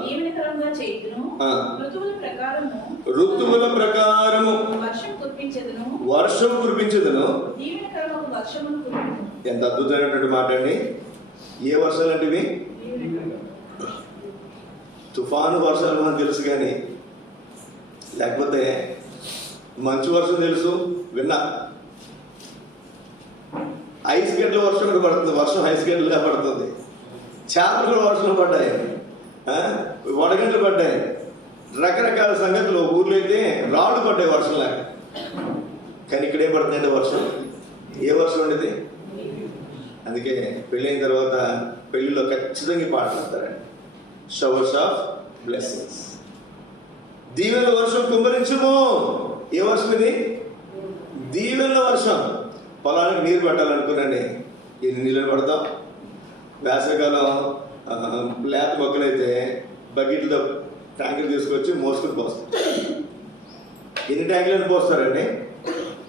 దీవెనకరంగా చేయుదును, ఋతువుల ప్రకారము వర్షం కురిపించెదను, దీవెనకరమైన వర్షమును కురిపించెదను. ఎంత అద్భుతమైనటువంటి మాట అండి. ఏ వర్షాలు అంటే ఇవి? తుఫాను వర్షాలు మనకు తెలుసు, కానీ లేకపోతే మంచు వర్షం తెలుసు, విన్నా. ఐస్ గడ్డల వర్షం కూడా పడుతుంది, వర్షం ఐస్ గడ్డలుగా పడుతుంది. చేపలు కూడా వర్షంలో పడ్డాయి, వడగంటలు పడ్డాయి, రకరకాల సంగతులు. ఊర్లో అయితే రాళ్ళు పడ్డాయి వర్షంలాగా. కానీ ఇక్కడే పడుతుందంటే వర్షం. ఏ వర్షం ఉండేది? అందుకే పెళ్ళైన తర్వాత పెళ్లిలో ఖచ్చితంగా పాటలుతారండి, షవర్స్ ఆఫ్ బ్లెస్సింగ్స్. దీవెనల వర్షం కుమ్మరించుము. ఏ వర్షం ఇది? దీవెనల వర్షం. పొలానికి నీరు పెట్టాలనుకున్నాండి, ఎన్ని నీళ్ళు పడతాం? వేసవికాలం లేత మొక్కలైతే బకెట్లతో ట్యాంకులు తీసుకొచ్చి మోసుకుని పోస్తారు. ఎన్ని ట్యాంకులను పోస్తారండి?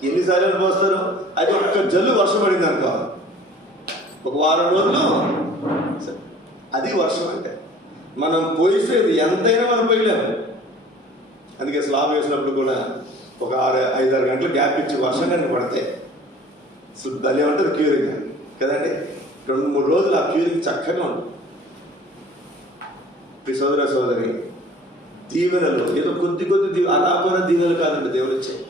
ఎన్నిసార్లు పోస్తారు? అది ఒక్క జల్లు వర్షం పడింది అనుకో, ఒక వారం రోజులు అది వర్షం. అంటే మనం పోసేది ఎంతైనా మనం పోయలేము. అందుకే స్లాబ్ వేసినప్పుడు కూడా ఒక 5-6 గంటలు గ్యాప్ ఇచ్చి వర్షం కనుక పడితే భలే ఉంటుంది క్యూరింగ్ కదండి. 2-3 రోజులు ఆ క్యూరింగ్ చక్కగా ఉంటుంది. సోదర సోదరి, దీవెనలు ఏదో కొద్ది అలా కూడా దీవెనలు కాదండి దేవుడు వచ్చాయి.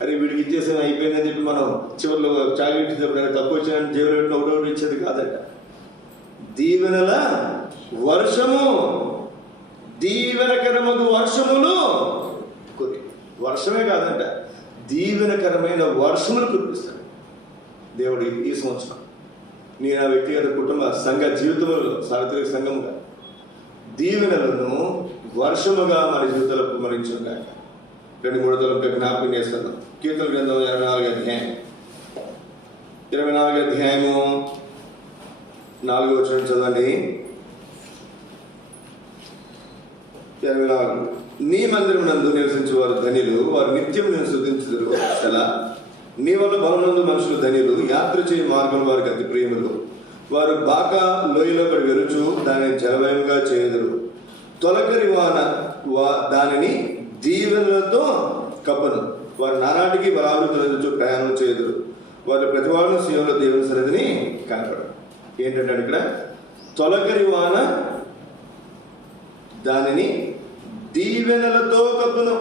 అరే వీడికి ఇచ్చేసేమో అయిపోయిందని చెప్పి మనం చివరిలో చాక్లెట్ ఇచ్చేటప్పుడు తక్కువ వచ్చాయని జేబులో పెట్టి ఒకటి ఇచ్చేది కాదట. దీవెనల వర్షము, దీవెనకరమగు వర్షములు వర్షమే కాదంట, దీవెనకరమైన వర్షములు కురిపిస్తాడు దేవుడు. ఈ సంవత్సరం నేను ఆ వ్యక్తిగత కుటుంబ సంఘ జీవితంలో సార్వత్రిక సంఘముగా దీవెనలను వర్షముగా మన జీవితాలకు కుమ్మరించుగాక. 2-3 తలపు జ్ఞాపకం చేస్తున్నాం. కీర్తన గ్రంథం 24వ అధ్యాయం 24వ అధ్యాయము 4వ వచనం చదవండి. 24 నీ మందిరమునందు నివసించు వారు ధనిలు, వారు నిత్యం నేను స్తుతించుదురు. ఎలా నీ వల్ల బలమునందు మనుషులు ధనిలు, యాత్ర చేయ మార్గం వారికి అతి ప్రియములు. వారు బాకా లోయలో పడి వెలుచు దానిని జలమయంగా చేయుదురు. తొలకరి వాన దానిని దీవెనలతో కప్పను. వారు నానాటికి బలాభివృద్ధి ప్రయాణం చేయదురు. వారి ప్రతివాడు సీఎంలో దేవుని సన్నిధిని కనపడరు. ఏంటంటే ఇక్కడ తొలకరి వాన దానిని దీవెనలతో కప్పును.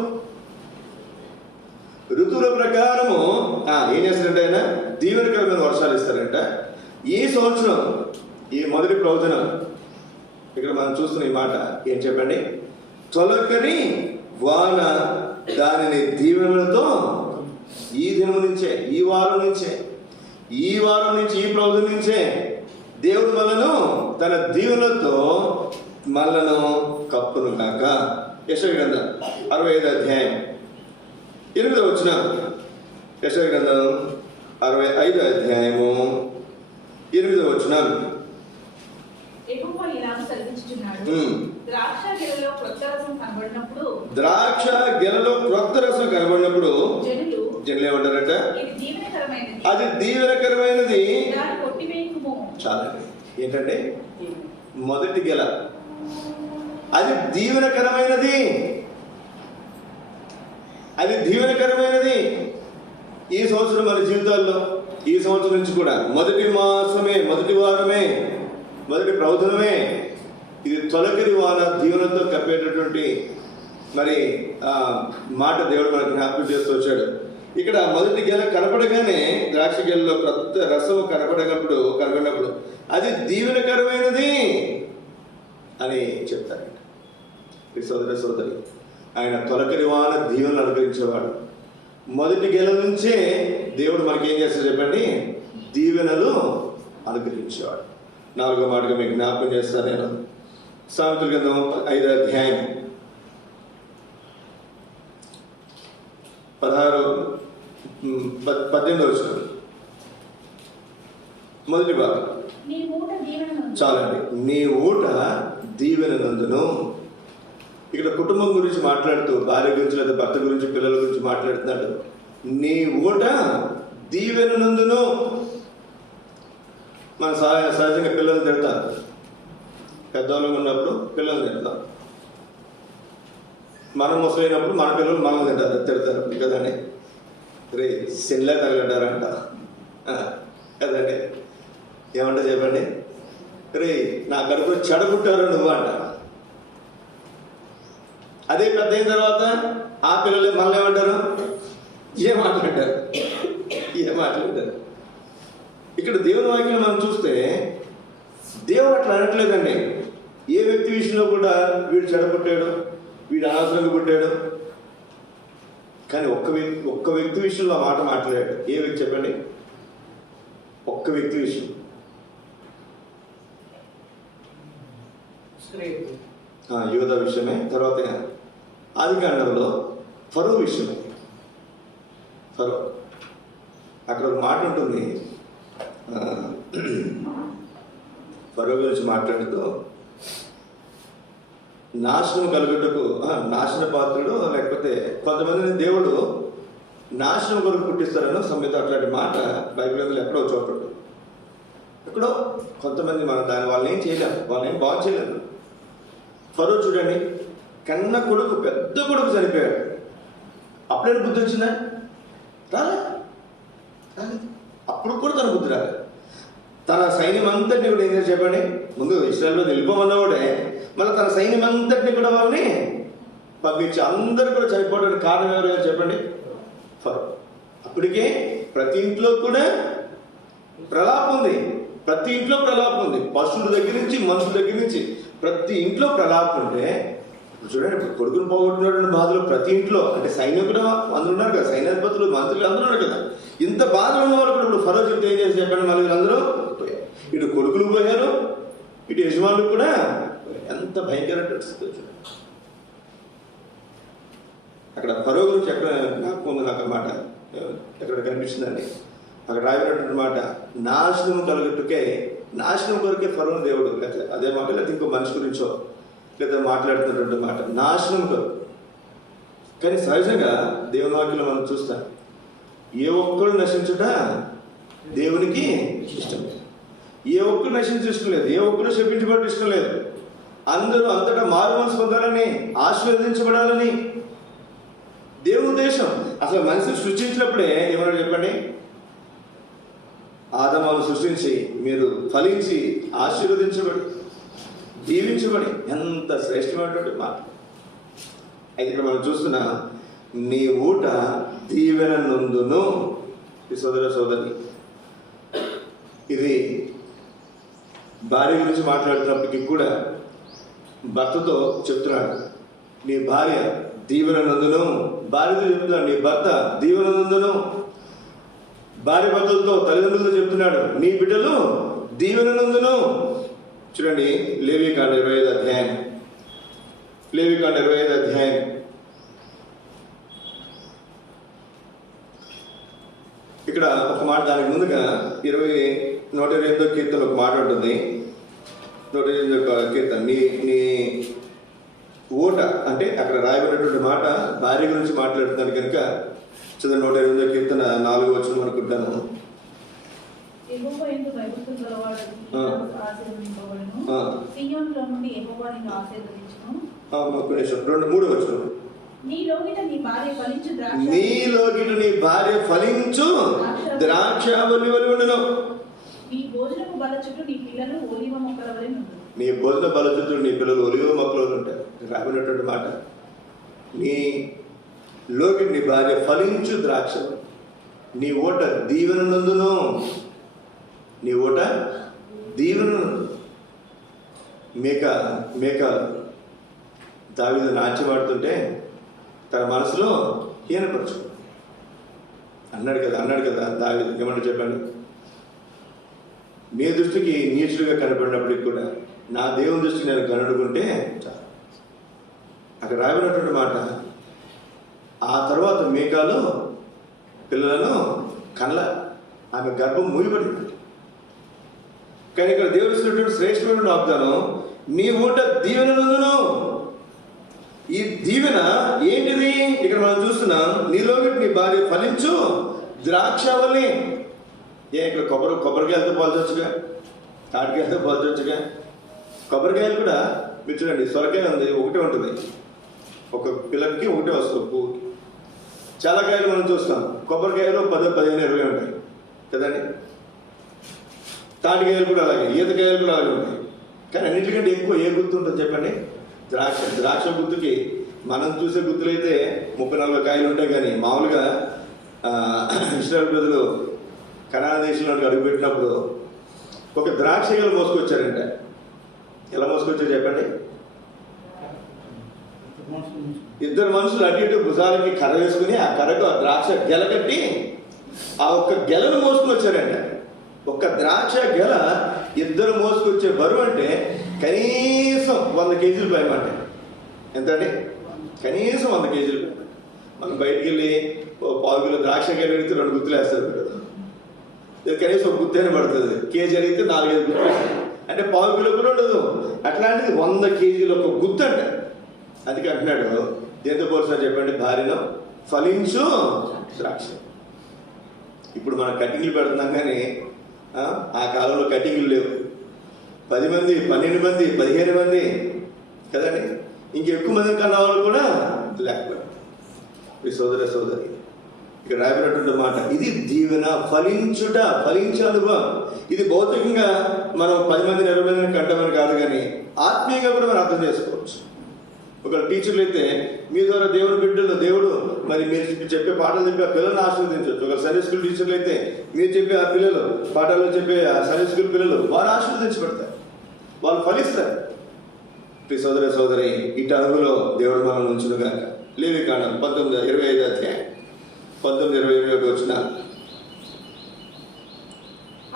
ఋతువుల ప్రకారము ఏం చేస్తారంటే ఆయన దీవెనకరమైన వర్షాలు ఇస్తారంట. ఈ సంవత్సరం ఈ మొదటి ప్రవచనం ఇక్కడ మనం చూస్తున్న ఈ మాట ఏం చెప్పండి, తొలకరి వాన దానిని దీవెనలతో ఈ దినం నుంచే, ఈ వారం నుంచే, ఈ ప్రవచనం నుంచే దేవుడు మనను తన దీవెనలతో మనను కప్పును కాక. యెషయా గ్రంథం 65 అధ్యాయం 8వ వచనం. యెషయా గ్రంథం 65 అధ్యాయము 8వ వచనం. యెహోవా ఇలాగ సెలవిచ్చుచున్నాడు, ద్రాక్ష గెలలో క్రొత్త రసం కనబడినప్పుడు జనులు ఏమంటారట, ఇది దీవెనకరమైనది, అది దీవెనకరమైనది. దాన్ని కొట్టివేయకుము. చాలండి. ఏంటంటే మొదటి గెల అది దీవెనకరమైనది, అది దీవెనకరమైనది. ఈ సంవత్సరం మన జీవితాల్లో ఈ సంవత్సరం నుంచి కూడా మొదటి మాసమే, మొదటి వారమే, మొదటి ప్రవచనమే ఇది తొలకరి వాన దీవెనతో కప్పేటటువంటి మరి మాట దేవుడు మనకు జ్ఞాపకం చేస్తూ వచ్చాడు. ఇక్కడ మొదటి గెల కనపడగానే ద్రాక్ష గెలలో కొత్త రసం కనపడినప్పుడు అది దీవెనకరమైనది అని చెప్తారు. సోదరి ఆయన తొలకరి వాన దీవెనలు అనుగ్రహించేవాడు. మొదటి గెల నుంచే దేవుడు మనకి ఏం చేస్తాడు చెప్పండి, దీవెనలు అనుగ్రహించేవాడు. 4వ మాటగా మీకు జ్ఞాపకం చేస్తాను నేను. సామెతల గ్రంథం 5వ అధ్యాయం 18వ వచనం మొదటి భాగం. చాలండి. నీ ఊట దీవెననందును. ఇక్కడ కుటుంబం గురించి మాట్లాడుతూ, భార్య గురించి లేదా భర్త గురించి, పిల్లల గురించి మాట్లాడుతున్నాడు. నీ ఊట దీవెననందును. మన సహజంగా పిల్లలు తిడతారు. పెద్దవాళ్ళు ఉన్నప్పుడు పిల్లలు తిడతాం. మనం ముసలైనప్పుడు మన పిల్లలు మనం తిడతారు కదండి. రే సెన్లే తగలడ్డారంట కదండి. ఏమంటా చెప్పండి, రే నా కడుపులో చెడగొట్టారు నువ్వు అంట. అదే పెద్ద అయిన తర్వాత ఆ పిల్లలు మళ్ళీ ఏమంటారు, ఏం మాట్లాడారు. ఇక్కడ దేవుని వాక్యం మనం చూస్తే దేవుడు అట్లా అనట్లేదండి. ఏ వ్యక్తి విషయంలో కూడా వీడు చెడగొట్టాడు, వీడు అనవసరంగా పుట్టాడు. కానీ ఒక్క వ్యక్తి విషయంలో మాట మాట్లాడాడు. ఏ వ్యక్తి చెప్పండి, ఒక్క వ్యక్తి విషయం. యోధా విషయమే. తర్వాత ఆదికాండంలో ఫరో విషయమే. ఫరో అక్కడ ఒక మాట ఉంటుంది. ఫరో గురించి మాట్లాడుతూ నాశనం కలుగుటకు నాశన పాత్రుడు, లేకపోతే కొంతమందిని దేవుడు నాశనం కొరకు పుట్టిస్తారనో సంహిత అట్లాంటి మాట బైబిల్లో ఎక్కడో చోట ఎక్కడో కొంతమంది మనం దాన్ని వాళ్ళని ఏం చేయలేము, వాళ్ళని ఏం బాగు చేయలేము. ఫరో చూడండి, కన్న కొడుకు పెద్ద కొడుకు చనిపోయాడు. అప్పుడే బుద్ధి వచ్చిందా? రాలేదు. అప్పుడు కూడా తన బుద్ధి రాలేదు. తన సైన్యం అంతటిని కూడా ఏం చేసి చెప్పండి, ముందు ఇశ్రాయేలులో వెళ్ళిపోమన్నవాడే మళ్ళీ తన సైన్యం అంతటిని కూడా వాళ్ళని పంపించి అందరూ కూడా చనిపోవడానికి కారణం ఎవరు చెప్పండి, ఫరో. అప్పటికే ప్రతి ఇంట్లో కూడా ప్రలాపం ఉంది. ప్రతి ఇంట్లో ప్రలాపం ఉంది. పశువుల దగ్గర నుంచి మనుషుల దగ్గర నుంచి ప్రతి ఇంట్లో ప్రలాపం ఉంటే చూడండి, ఇప్పుడు కొడుకును పోగొట్టిన బాధలు ప్రతి ఇంట్లో, అంటే సైన్యం కూడా అందరూ ఉన్నారు కదా, సైన్యాధిపతులు, మంత్రులు అందరూ ఉన్నారు కదా. ఇంత బాధలు ఉన్న వాళ్ళు కూడా ఇప్పుడు ఫరో చెప్తే ఏం చేసి చెప్పండి, మళ్ళీ అందరూ పోయారు. ఇటు కొడుకులు పోయారు, ఇటు యజమానులు కూడా. ఎంత భయంకరమైన చూడండి. అక్కడ ఫరో గురించి ఎక్కడ జ్ఞాపకం నాకు మాట ఎక్కడ కనిపిస్తుందండి. అక్కడ రాయబడినటువంటి మాట, నాశనం కలుగుటకే, నాశనం కొరకే ఫరో దేవుడు. అదే మాట లేదా ఇంకో మనిషి గురించో లేదా మాట్లాడుతున్నటువంటి మాట, నాశనం కొరకు. కానీ సహజంగా దేవుని వాక్యంలో మనం చూస్తాం, ఏ ఒక్కడు నశించుట దేవునికి ఇష్టం లేదు. ఏ ఒక్కడు నశించే ఇష్టం లేదు. ఏ ఒక్కడు శపించబడి ఇష్టం లేదు. అందరూ అంతటా మారు మనసు పొందాలని, ఆశీర్వదించబడాలని దేవుని ఉద్దేశం. అసలు మనిషిని సృష్టించినప్పుడే ఏమన్నా చెప్పండి, ఆదామును సృష్టించి మీరు ఫలించి ఆశీర్వదించబడి దీవించబడి, ఎంత శ్రేష్టమైనటువంటి మాట. అయితే ఇక్కడ మనం చూస్తున్నా, నీ ఊట దీవెన నందును. సోదర సోదరి, ఇది భార్య గురించి మాట్లాడుతున్నప్పటికీ కూడా భర్తతో చెప్తున్నాడు, నీ భార్య దీవెన నందును. భార్యతో చెప్తున్నాడు, నీ భర్త దీవెన నందును. భార్య భర్తలతో తల్లిదండ్రులతో చెప్తున్నాడు, నీ బిడ్డలు దీవెన నందును. చూడండి, లేవికాండ 25 అధ్యాయం, లేవికాండ 25 అధ్యాయం ఇక్కడ ఒక మాట, దానికి ముందుగా 128వ కీర్తన ఒక మాట ఉంటుంది. 128వ కీర్తన, నీ ఓట అంటే అక్కడ రాయబడినటువంటి మాట భార్య గురించి మాట్లాడుతున్నాను కనుక చదువు. 128వ కీర్తన 4వ వచనం అనుకుంటాను. యెహోవా యందు భయభక్తులు గలవాడు ఆశీర్వదింపబడును. సీయోనులో నుండి యెహోవా నిన్ను ఆశీర్వదించును. ఒక నిమిషం, 3వ వచనం. నీలోగిట నీ భార్య ఫలించు ద్రాక్ష, నీలోగిట నీ భార్య ఫలించు ద్రాక్షావల్లి వలె ఉండును. నీ భోజనపు బల్ల చుట్టూ నీ పిల్లలు ఒలీవ మొక్కల వలె ఉండును. నీ భోజన బల్ల చుట్టూ నీ పిల్లలు ఒలివ మొక్కలు ఉంటారు. రాబడినటువంటి మాట, నీ లోకి నీ భార్య ఫలించు ద్రాక్ష, నీ ఓట దీవెన నందును. నీ ఓట దీవెన. మేక దావీదు నాట్యమాడుతుంటే తన మనసులో హీనపరచు అన్నాడు కదా దావీదు. ఏమంటే చెప్పండి, నీ దృష్టికి నీచుడిగా కనపడినప్పటికి కూడా నా దేవుని దృష్టికి నేను కనుడుకుంటే చాలు. అక్కడ రాబడినటువంటి మాట, ఆ తర్వాత మేకాలు పిల్లలను కళ్ళ, ఆమె గర్భం మూయబడింది. కానీ ఇక్కడ దేవుడు ఇచ్చినటువంటి శ్రేష్టమైన వాగ్దానం, నీ ఊట దీవెన నందును. ఈ దీవెన ఏంటిది? ఇక్కడ మనం చూస్తున్నాం, నీలోకి నీ భార్య ఫలించు ద్రాక్షావల్లి. ఇక్కడ కొబ్బరికాయలతో పోల్చొచ్చుగా, తాటికాయలతో పోల్చొచ్చుగా. కొబ్బరికాయలు కూడా మీరు చూడండి, సొరకాయ ఉంది, ఒకటే ఉంటుంది, ఒక పిల్లకి ఒకటే వస్తుంది పువ్వుకి. చాలా కాయలు మనం చూస్తాం, కొబ్బరికాయలు 10, 15, 20 ఉంటాయి కదండి. తాటికాయలు కూడా అలాగే, ఈతకాయలు కూడా అలాగే ఉంటాయి. కానీ అన్నింటికంటే ఎక్కువ ఏ గుర్తు ఉంటుంది చెప్పండి? ద్రాక్ష గుర్తుకి మనం చూసే గుర్తులైతే 30-40 కాయలు ఉంటాయి. కానీ మామూలుగా ఇశ్రాయేలు ప్రజలు కనాను దేశంలో అడుగుపెట్టినప్పుడు ఒక ద్రాక్ష గెల మోసుకొచ్చారంట. ఎలా మోసుకొచ్చారు చెప్పండి? 2 మనుషులు అటు ఇటు భుజాలకి కర్ర వేసుకుని ఆ కర్రకు ఆ ద్రాక్ష గెల కట్టి ఆ ఒక్క గెలను మోసుకుని వచ్చారంట. ఒక్క ద్రాక్ష గెల 2 మోసుకొచ్చే బరువు అంటే కనీసం 100 కేజీలు భయమంటే ఎంత అండి? కనీసం 100 కేజీలు భయం. మనం బయటికి వెళ్ళి 1/4 కిలో ద్రాక్ష గెల అడిగితే 2 గుర్తులు వేస్తారు కదా. కనీసం ఒక గుర్తు అయినా పడుతుంది. కేజీ అడిగితే 4-5 గుర్తులు వేస్తారు. అంటే 1/4 కిలో కూడా ఉండదు. అట్లాంటిది 100 కేజీలు ఒక గుర్తు అంట. అందుకే అంటున్నాడు, దేంతో పోల్చారు చెప్పండి? భార్యను ఫలించు ద్రాక్ష. ఇప్పుడు మనం కటింగ్లు పెడుతున్నాం, కానీ ఆ కాలంలో కటింగ్లు లేవు. 10 మంది, 12 మంది, 15 మంది కదండి. ఇంకెక్కువ మంది కన్నా వాళ్ళు కూడా లేకపోయారు. ఈ సోదరి ఇక్కడ రాబడినటువంటి మాట, ఇది దీవెన, ఫలించే అనుభవం. ఇది భౌతికంగా మనం 10 మందిని 20 మందిని కంటామని కాదు, కానీ ఆత్మీయంగా కూడా మనం అర్థం చేసుకోవచ్చు. ఒక టీచర్లు అయితే మీ ద్వారా దేవుని బిడ్డలు, దేవుడు మరి మీరు చెప్పే పాటలు చెప్పి ఆ పిల్లలను ఆశీర్వదించవచ్చు. ఒక సండే స్కూల్ టీచర్లు అయితే మీరు చెప్పే ఆ పిల్లలు, పాఠాలు చెప్పే ఆ సండే స్కూల్ పిల్లలు, వారు ఆశీర్వదించబడతారు, వాళ్ళు ఫలిస్తారు. సోదరి ఇటు అడుగులో దేవుడు మనం ఉంచునుగా. లేవికాండం 19:25 అధ్యాయం 19:21 వచ్చిన,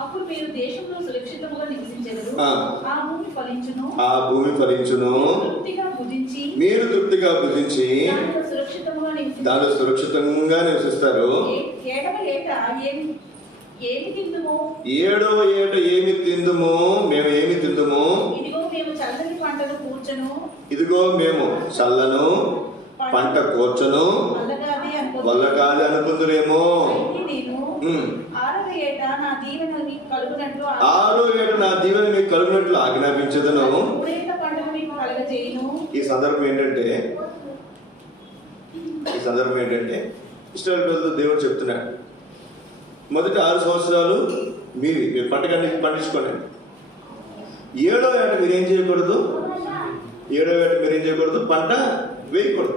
అప్పుడు మీరు దేశంలో సురక్షితముగా నివసించెదరు. ఆ భూమి ఫలించును. మీరు తృప్తిగా భుజించి దానిలో సురక్షితంగా నివసిస్తారు. 7వ ఏట ఏమి తిందుము? మేము ఏమి తిందుము? ఇదిగో మేము చల్లను పంట కూర్చను వల్ల కాదు అనుకుందురేమో. 6వ ఏట నా దీవెన మీకు కలుగునట్లు ఆజ్ఞాపించదను. ఈ సందర్భం ఏంటంటే సందర్భం ఏంటంటే ఇశ్రాయేలు ప్రజలతో దేవుడు చెప్తున్నాడు, మొదటి 6 సంవత్సరాలు మీరు పండించుకోండి. 7వ ఏట మీరేం చేయకూడదు, 7వ ఏట మీరేం చేయకూడదు, పంట వేయకూడదు.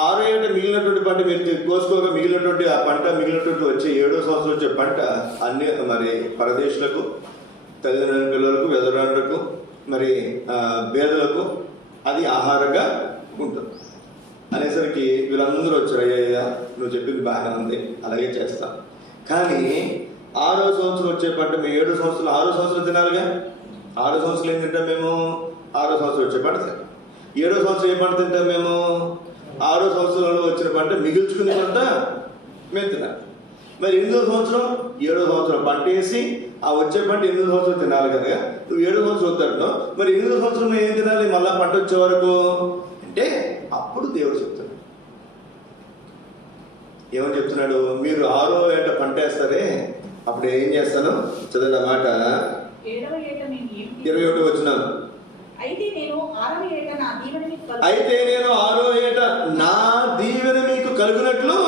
6వ ఏట మిగిలినటువంటి పంట మీరు కోసుకోగా మిగిలినటువంటి ఆ పంట మిగిలినటువంటి వచ్చే 7వ సంవత్సరం వచ్చే పంట అన్ని మరి పరదేశులకు, తల్లిదండ్రుల పిల్లలకు, వెదరాండ్రకు, మరి పేదలకు అది ఆహారంగా ఉంటుంది అనేసరికి వీళ్ళందరూ వచ్చారు, అయ్యా నువ్వు చెప్పింది బాగానే ఉంది, అలాగే చేస్తాను. కానీ 6వ సంవత్సరం వచ్చే పంట మేము 7 సంవత్సరాలు 6వ సంవత్సరం తినాలిగా. 6 సంవత్సరాలు ఏం తింటాం మేము? 6వ సంవత్సరం వచ్చే పంట తింటాం. 7వ సంవత్సరం ఏ పంట తింటాం మేము? 6వ సంవత్సరంలో వచ్చిన పంట మిగుల్చుకునే పంట మేము తినాలి. మరి 8వ సంవత్సరం 7వ సంవత్సరం పంట వేసి ఆ వచ్చే పంట 8వ సంవత్సరం తినాలి కదా. నువ్వు 7వ సంవత్సరం వద్దంటున్నావు, మరి 8వ సంవత్సరం ఏం తినాలి మళ్ళా పంట వచ్చే వరకు అంటే అప్పుడు దేవుడు చెప్తాడు. ఏమని చెప్తున్నాడు? మీరు 6వ ఏట పంట వేస్తారే, అప్పుడు ఏం చేస్తాను చదవండి ఆ మాట. 21 వచ్చినాను. అయితే నేను 6వ ఏట నా దీవెన మీకు కలుగునట్లు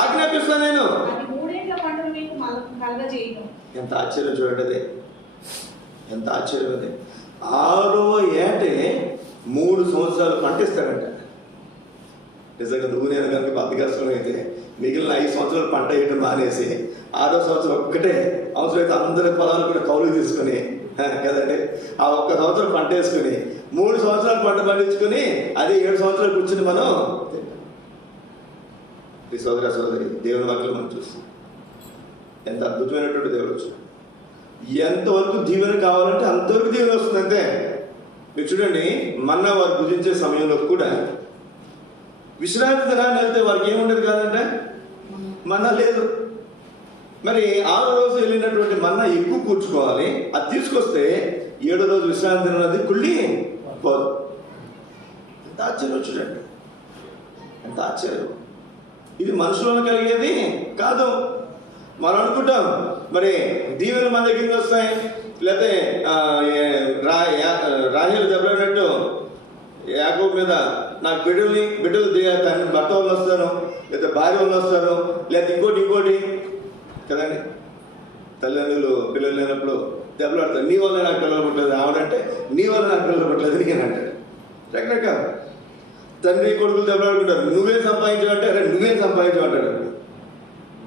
ఆజ్ఞాపిస్తాను నేను. 3 ఏళ్ల పంటను మీకు కలగజేయును. ఎంత ఆశ్చర్యం చూడండి, అది ఎంత ఆశ్చర్యం. అది 6వ ఏటే 3 సంవత్సరాలు పంటిస్తాడంట. నిజంగా నువ్వు నేను కనుక బద్దకష్టం అయితే మిగిలిన 5 సంవత్సరాలు పంట వేయడం మానేసి 6వ సంవత్సరం ఒక్కటే అవసరం అయితే అందరి పొలాలు కూడా కౌలు తీసుకుని కదండి ఆ 1 సంవత్సరం పంట వేసుకుని 3 సంవత్సరాలు పంట పండించుకుని అది 7 సంవత్సరాలు కూర్చుని మనం ఈ సోదరి దేవుని వాక్యం మనం చూస్తాం. ఎంత అద్భుతమైనటువంటి దేవుడు వచ్చాడు. ఎంతవరకు దీవెన కావాలంటే అంతవరకు దీవెన వస్తుంది అంతే. మీరు చూడండి, మన్నా వారు భుజించే సమయంలో కూడా విశ్రాంతి దినాన్ని వెళ్తే వారికి ఏముండదు కాదంటే మన్నా లేదు. మరి 6వ రోజు వెళ్ళినటువంటి మన్నా ఎక్కువ కూర్చుకోవాలి, అది తీసుకొస్తే 7వ రోజు విశ్రాంతి దినం అది కుళ్ళి పోదు. ఎంత ఆశ్చర్యం చూడండి, ఎంత ఆశ్చర్యం. ఇది మనుషులను కలిగేది కాదు. మనం అనుకుంటాం మరి దీవెనలు మన దగ్గరికి వస్తాయి, లేకపోతే రాహేలు దెబ్బలాడినట్టు యాకోబు మీద నాకు బిడ్డలు తన భర్త వాళ్ళు వస్తారు, లేదా భార్య వాళ్ళు వస్తారు, లేదా ఇంకోటి కదండి. తల్లిదండ్రులు పిల్లలు లేనప్పుడు దెబ్బలాడతారు, నీ వల్ల నాకు పిల్లలు పుట్టలేదు, ఆవిడంటే నీ వల్ల నాకు పిల్లలు పుట్టలేదు నేను అంటాడు. రకరకాల తండ్రి కొడుకులు దెబ్బలాడుకుంటారు, నువ్వేం సంపాదించావంటే అరే నువ్వేం సంపాదించావంటాడు.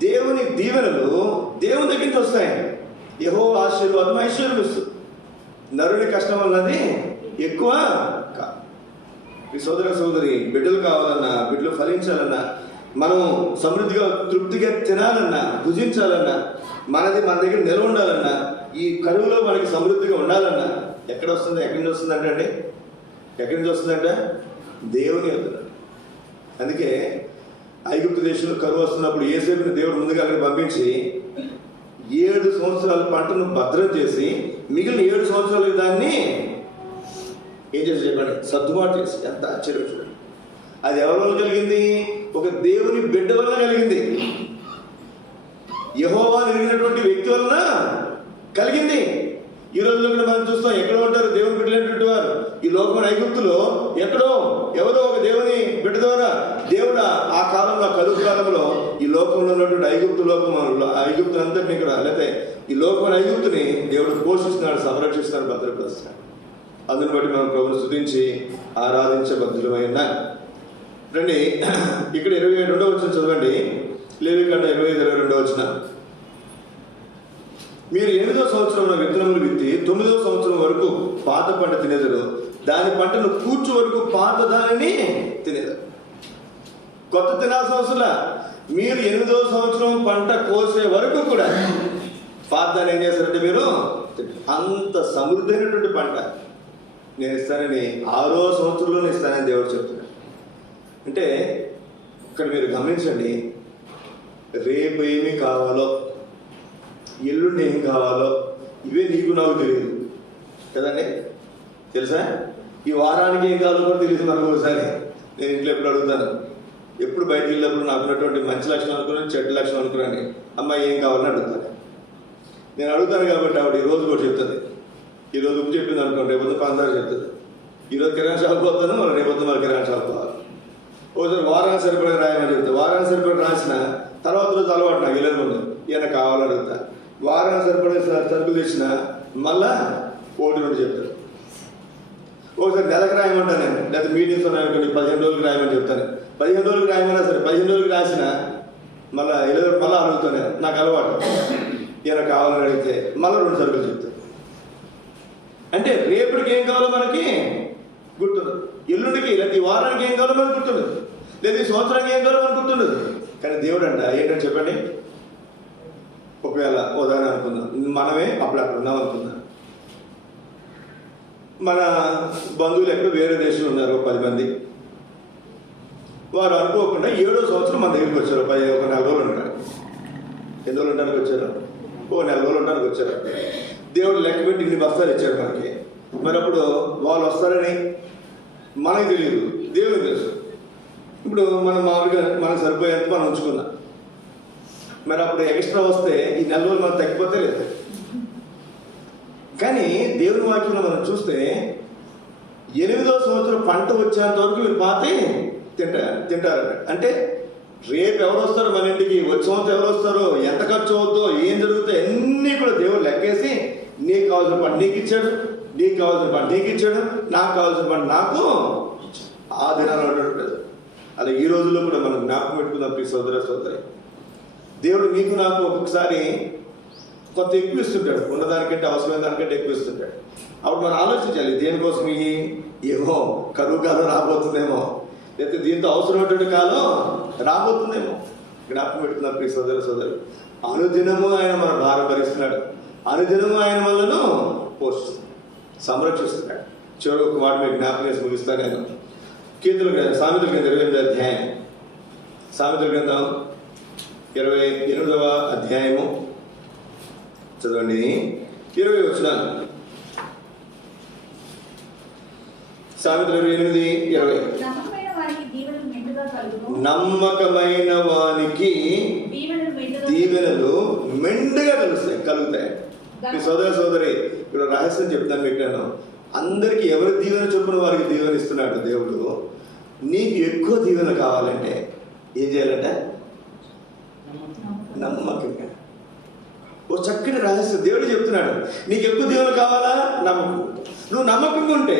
దేవుని దీవెనలు దేవుని దగ్గర నుంచి వస్తాయి. యెహోవా ఆశీర్వాదం ఐశ్వర్యం ఇస్తుంది. నరుని కష్టం అన్నది ఎక్కువ కాదు. ఈ సోదరి బిడ్డలు కావాలన్నా, బిడ్డలు ఫలించాలన్నా, మనం సమృద్ధిగా తృప్తిగా తినాలన్నా, భుజించాలన్నా, మనది మన దగ్గర నిల్వ ఉండాలన్నా, ఈ కరువులో మనకి సమృద్ధిగా ఉండాలన్నా ఎక్కడి నుంచి వస్తుందంటే ఎక్కడి నుంచి వస్తుందంటే దేవుని అవుతున్నాడు. అందుకే ఐగుప్తు దేశంలో కరువు వస్తున్నప్పుడు యోసేపుని దేవుడు ముందుగా అక్కడ పంపించి 7 సంవత్సరాల పంటను భద్రం చేసి మిగిలిన 7 సంవత్సరాల దాన్ని ఏం చేసి చెప్పండి సర్దుబాటు చేసి. ఎంత ఆశ్చర్యం చూడండి. అది ఎవరి వల్ల కలిగింది? ఒక దేవుని బిడ్డ వల్ల కలిగింది. యెహోవా ఎరిగినటువంటి వ్యక్తి వలన కలిగింది. ఈ రోజుల్లో కూడా మనం చూస్తాం, ఎక్కడో ఉంటారు దేవుని బిడ్డలైనటువంటి వారు. ఈ లోకం ఐగుప్తులో ఎవరో ఒక దేవుని బిడ్డ ద్వారా దేవుడు ఆ కాలంలో కరువు కాలంలో ఈ లోకంలో ఉన్నటువంటి ఐగుప్తు అంతటినీ కూడా లేకపోతే ఈ లోకం ఐగుప్తుని దేవుడు పోషిస్తున్నాడు, సంరక్షిస్తున్నాడు, భద్రపరుస్తున్నాడు. అందుని బట్టి మనం ప్రభువును స్తుతించి ఆరాధించబద్ధులమైన రండి. ఇక్కడ 22వ వచనం చదవండి. లేవికాండం 25:22 వచనం. మీరు 8వ సంవత్సరంలో విత్తనములు విత్తి 9వ సంవత్సరం వరకు పాత పంట తినేదరు, దాని పంటను కూర్చు వరకు పాత దానిని తినేదరు. కొత్త తినాల్సిన అవసరం. మీరు 8వ సంవత్సరం పంట కోసే వరకు కూడా పాత దాన్ని ఏం చేస్తారంటే మీరు అంత సమృద్ధి అయినటువంటి పంట నేను ఇస్తానని 6వ సంవత్సరంలోనే ఇస్తానని దేవుడు చెప్తున్నాడు. అంటే ఇక్కడ మీరు గమనించండి, రేపు ఏమి కావాలో, ఎల్లుండి ఏం కావాలో ఇవే నీకు నాకు తెలియదు కదండి. తెలుసా? ఈ వారానికి ఏం కావాలో కూడా తెలియదు మనకు. ఒకసారి నేను ఇంట్లో ఎప్పుడు అడుగుతాను, ఎప్పుడు బయటకు వెళ్ళినప్పుడు నాకు ఉన్నటువంటి మంచి లక్షణం అనుకున్నాను, చెడ్డ లక్షణం అనుకున్నాను, అమ్మాయి ఏం కావాలని అడుగుతాను. నేను అడుగుతాను కాబట్టి ఆవిడ ఈరోజు కూడా చెప్తుంది. ఈరోజు ఉప్పు చెప్పింది అనుకోండి, రేపొద్దు పందారు చెప్తుంది. ఈరోజు కిరాణా షాప్ పోతాను, మళ్ళీ రేపొద్దు మళ్ళీ కిరాణా షాప్ పోవాలి. ఒకసారి వారానికి సరిపడా రాయమని చెప్తా, వారానికి సరిపడా రాసిన తర్వాత రోజు అలవాటు నాకు వెళ్ళదు ముందు ఈయన కావాలని అడుగుతా. వారానికి సరిపడా సరుకులు తెచ్చిన మళ్ళా 1-2 చెప్తారు. ఒకసారి నెలకు రాయమంటాను నేను, లేదా మీటింగ్స్ ఉన్నాయనుకోండి 15 రోజులకు రాయమని చెప్తాను. 15 రోజులకు రాయమన్నా సరే 15 రోజులకు రాసిన మళ్ళీ అడుగుతాను. నాకు అలవాటు. ఈయన కావాలని అడిగితే మళ్ళీ 2 సరుకులు చెప్తాను. అంటే రేపటికి ఏం కావాలో మనకి గుర్తుండదు, ఎల్లుండికి లేదా ఈ వారానికి ఏం కావాలో మనకు గుర్తుండదు, లేదా ఈ సంవత్సరానికి ఏం కావాలో మనకు గుర్తుండదు. కానీ దేవుడు అంట ఏంటంటే చెప్పండి, ఒకవేళ ఉదాహరణ అనుకుందాం, మనమే అప్పుడు అక్కడ ఉన్నాం అనుకుందాం. మన బంధువులు ఎక్కడో వేరే దేశంలో ఉన్నారు 10 మంది. వారు అనుకోకుండా 7వ సంవత్సరం మన దగ్గరికి వచ్చారు. ఒక 4 రోజులు ఉంటారు. ఎన్ని రోజులు ఉండడానికి వచ్చారు? 4 రోజులు ఉండడానికి వచ్చారు. దేవుడు లెక్క పెట్టి ఇన్ని బస్తాలు ఇచ్చాడు మనకి. మరి అప్పుడు వాళ్ళు వస్తారని మనకు తెలియదు, దేవుడికి తెలుసు. ఇప్పుడు మనం మామూలుగా మనకు సరిపోయేంత మనం ఉంచుకున్నాం. మరి అప్పుడు ఎక్స్ట్రా వస్తే ఈ 4 రోజులు మనం తగ్గిపోతే లేదు. కానీ దేవుని వాక్యంలో మనం చూస్తే 8వ సంవత్సరం పంట వచ్చేంత వరకు మీరు పాతి తింటారు. అంటే రేపు ఎవరు వస్తారో మన ఇంటికి, వచ్చే సంవత్సరం ఎవరు వస్తారో, ఎంత ఖర్చు అవుతుందో, ఏం జరుగుతాయో అన్నీ కూడా దేవుడు లెక్కేసి నీకు కావాల్సిన పంట నీకు ఇచ్చాడు, నీకు కావాల్సిన పంట నీకు ఇచ్చాడు, నాకు కావాల్సిన పంట నాకు ఆ దినాలు ఉంటుంది. అలా ఈ రోజుల్లో కూడా మనం జ్ఞాపకం పెట్టుకుందాం ప్రియ సోదర సోదరి. దేవుడు నీకు నాకు ఒక్కొక్కసారి కొంత ఎక్కువ ఇస్తుంటాడు, ఉన్నదానికంటే అవసరమైన దానికంటే ఎక్కువ ఇస్తుంటాడు. అప్పుడు మనం ఆలోచించాలి, దేనికోసం ఏమో కరువు కాలం రాబోతుందేమో, లేకపోతే దీంతో అవసరమైనటువంటి కాలం రాబోతుందేమో. జ్ఞాపకం పెట్టుకున్నాం ప్రియ సోదర సోదరు. అనుదినము ఆయన మన భారం భరిస్తున్నాడు, అనుదినము ఆయన మనను పోషిస్తున్నాడు, సంరక్షిస్తున్నాడు. చివరి ఒక మాట మీరు జ్ఞాపకం చేసి ముగిస్తాను నేను. సామెతల గ్రంథం 28వ అధ్యాయం, సామెతల గ్రంథం 28వ అధ్యాయము చదవండి, 20 వచనాలు. సామెతలు 28:20. నమ్మకమైన వానికి దీవెనలు మెండుగా కలుగుతాయి. మీ సోదర సోదరి, ఇప్పుడు రహస్యం చెప్తాను పెట్టాను. అందరికీ ఎవరి దీవెన చొప్పున వారికి దీవెన ఇస్తున్నాడు దేవుడు. నీకు ఎక్కువ దీవెన కావాలంటే ఏం చేయాలంటే నమ్మకంగా. ఓ చక్కటి రహస్యం దేవుడు చెప్తున్నాడు. నీకు ఎక్కువ దీవెన కావాలా? నమ్మకం. నువ్వు నమ్మకంగా ఉంటే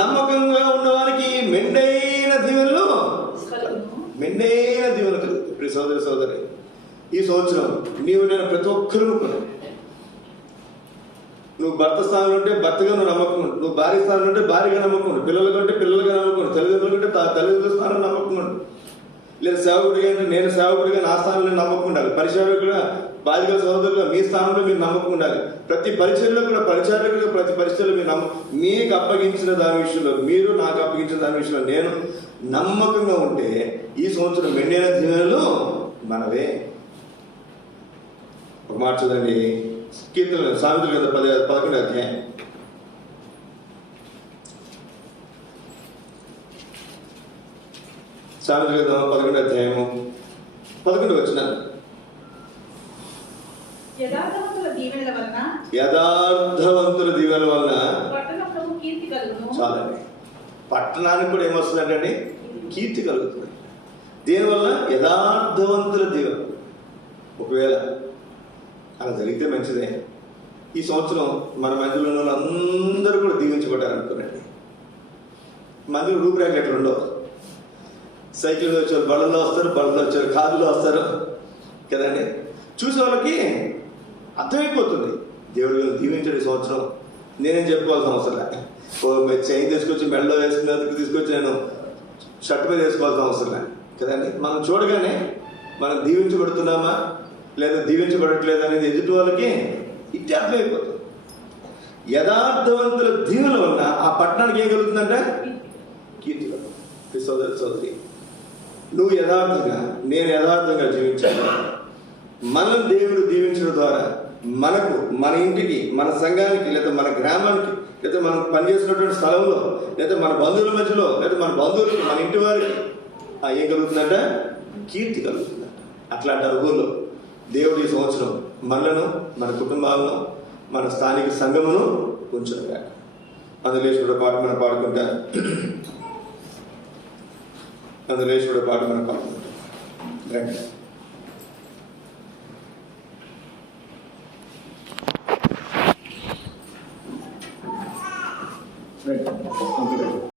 నమ్మకంగా ఉన్న వారికి మెండైన దీవెనలు కలుగుతాయి. ఇప్పుడు సోదరి సోదరి, ఈ సంవత్సరం నీవు నేను ప్రతి ఒక్కరూ నువ్వు భర్త స్థానంలో ఉంటే భర్తగా నువ్వు నమ్మకం ఉండు, నువ్వు భార్య స్థానంలో ఉంటే భార్యగా నమ్మకం ఉండు, పిల్లలు కంటే పిల్లలుగా నమ్మకం ఉండు, తల్లిదండ్రులు కంటే తల్లిదండ్రుల స్థానంలో నమ్మకం ఉండు, లేదా సేవకుడిగా అంటే నేను సేవకుడిగా నా స్థానంలో నమ్మకం ఉండాలి, పరిచారకుడిగా బాధ్యత సోదరులుగా మీ స్థానంలో మీరు నమ్మకం ఉండాలి. ప్రతి పరిచయంలో కూడా పరిచారకుడిగా ప్రతి పరిచయంలో మీరు మీకు అప్పగించిన దాని విషయంలో, మీరు నాకు అప్పగించిన దాని విషయంలో నేను నమ్మకంగా ఉంటే ఈ సంవత్సరం మెండైన దీవెనలు మనవే. ఒక మాట చూడండి, కీర్తన సామెతల గ్రంథం 11వ అధ్యాయం. సామెతల గ్రంథం 11వ అధ్యాయము 11వ వచనం. యథార్థవంతుల దీవెనల వలన కీర్తి కలుగును. చాలండి. పట్టణానికి కూడా ఏమొస్తుందంటే కీర్తి కలుగుతుంది. దీనివల్ల యథార్థవంతుల దీవెన. ఒకవేళ అలా జరిగితే మంచిదే. ఈ సంవత్సరం మన మధ్యలో ఉన్న వాళ్ళందరూ కూడా దీవించబడ్డారనుకోనండి. మందిలో రూపురేఖలు ఎట్లా ఉండవు. సైకిల్ మీద వచ్చారు, బళ్ళల్లో వస్తారు, బళ్ళలో వచ్చారు, కార్లో వస్తారు కదండి. చూసే వాళ్ళకి అర్థమైపోతుంది దేవుడు దీవించాడు ఈ సంవత్సరం. నేనేం చెప్పుకోవాల్సిన అవసరం లేదు. చైన్ తీసుకొచ్చి మెడలో వేసుకున్నందుకు తీసుకొచ్చి నేను షర్ట్ మీద వేసుకోవాల్సిన అవసరం లేదు కదండి. మనం చూడగానే మనం దీవించబడుతున్నామా లేదా దీవించబడట్లేదు అనేది ఎదుటి వాళ్ళకి ఇట్టే అర్థమైపోతుంది. యథార్థవంతుల దీవెన వల్ల ఆ పట్టణానికి ఏం కలుగుతుందంటే కీర్తి కలుగుతుంది. సోదరి సోదరి, నువ్వు యథార్థంగా నేను యథార్థంగా జీవించాను. మనం దేవుడు దీవించడం ద్వారా మనకు, మన ఇంటికి, మన సంఘానికి, లేదా మన గ్రామానికి, లేదా మనం పనిచేసినటువంటి స్థలంలో, లేదా మన బంధువుల మధ్యలో, లేదా మన బంధువులకి, మన ఇంటి వారికి ఏం కలుగుతుందంట? కీర్తి కలుగుతుందంట. అట్లాంటి అనుభవంలో దేవుడు ఈ సంవత్సరం మనలను, మన కుటుంబాలను, మన స్థానిక సంఘమును ఉంచారు. అందులో పాట మనం పాడుకుంటా. అందులో కూడా పాట మనం పాడుకుంటాం. రండి. రైట్.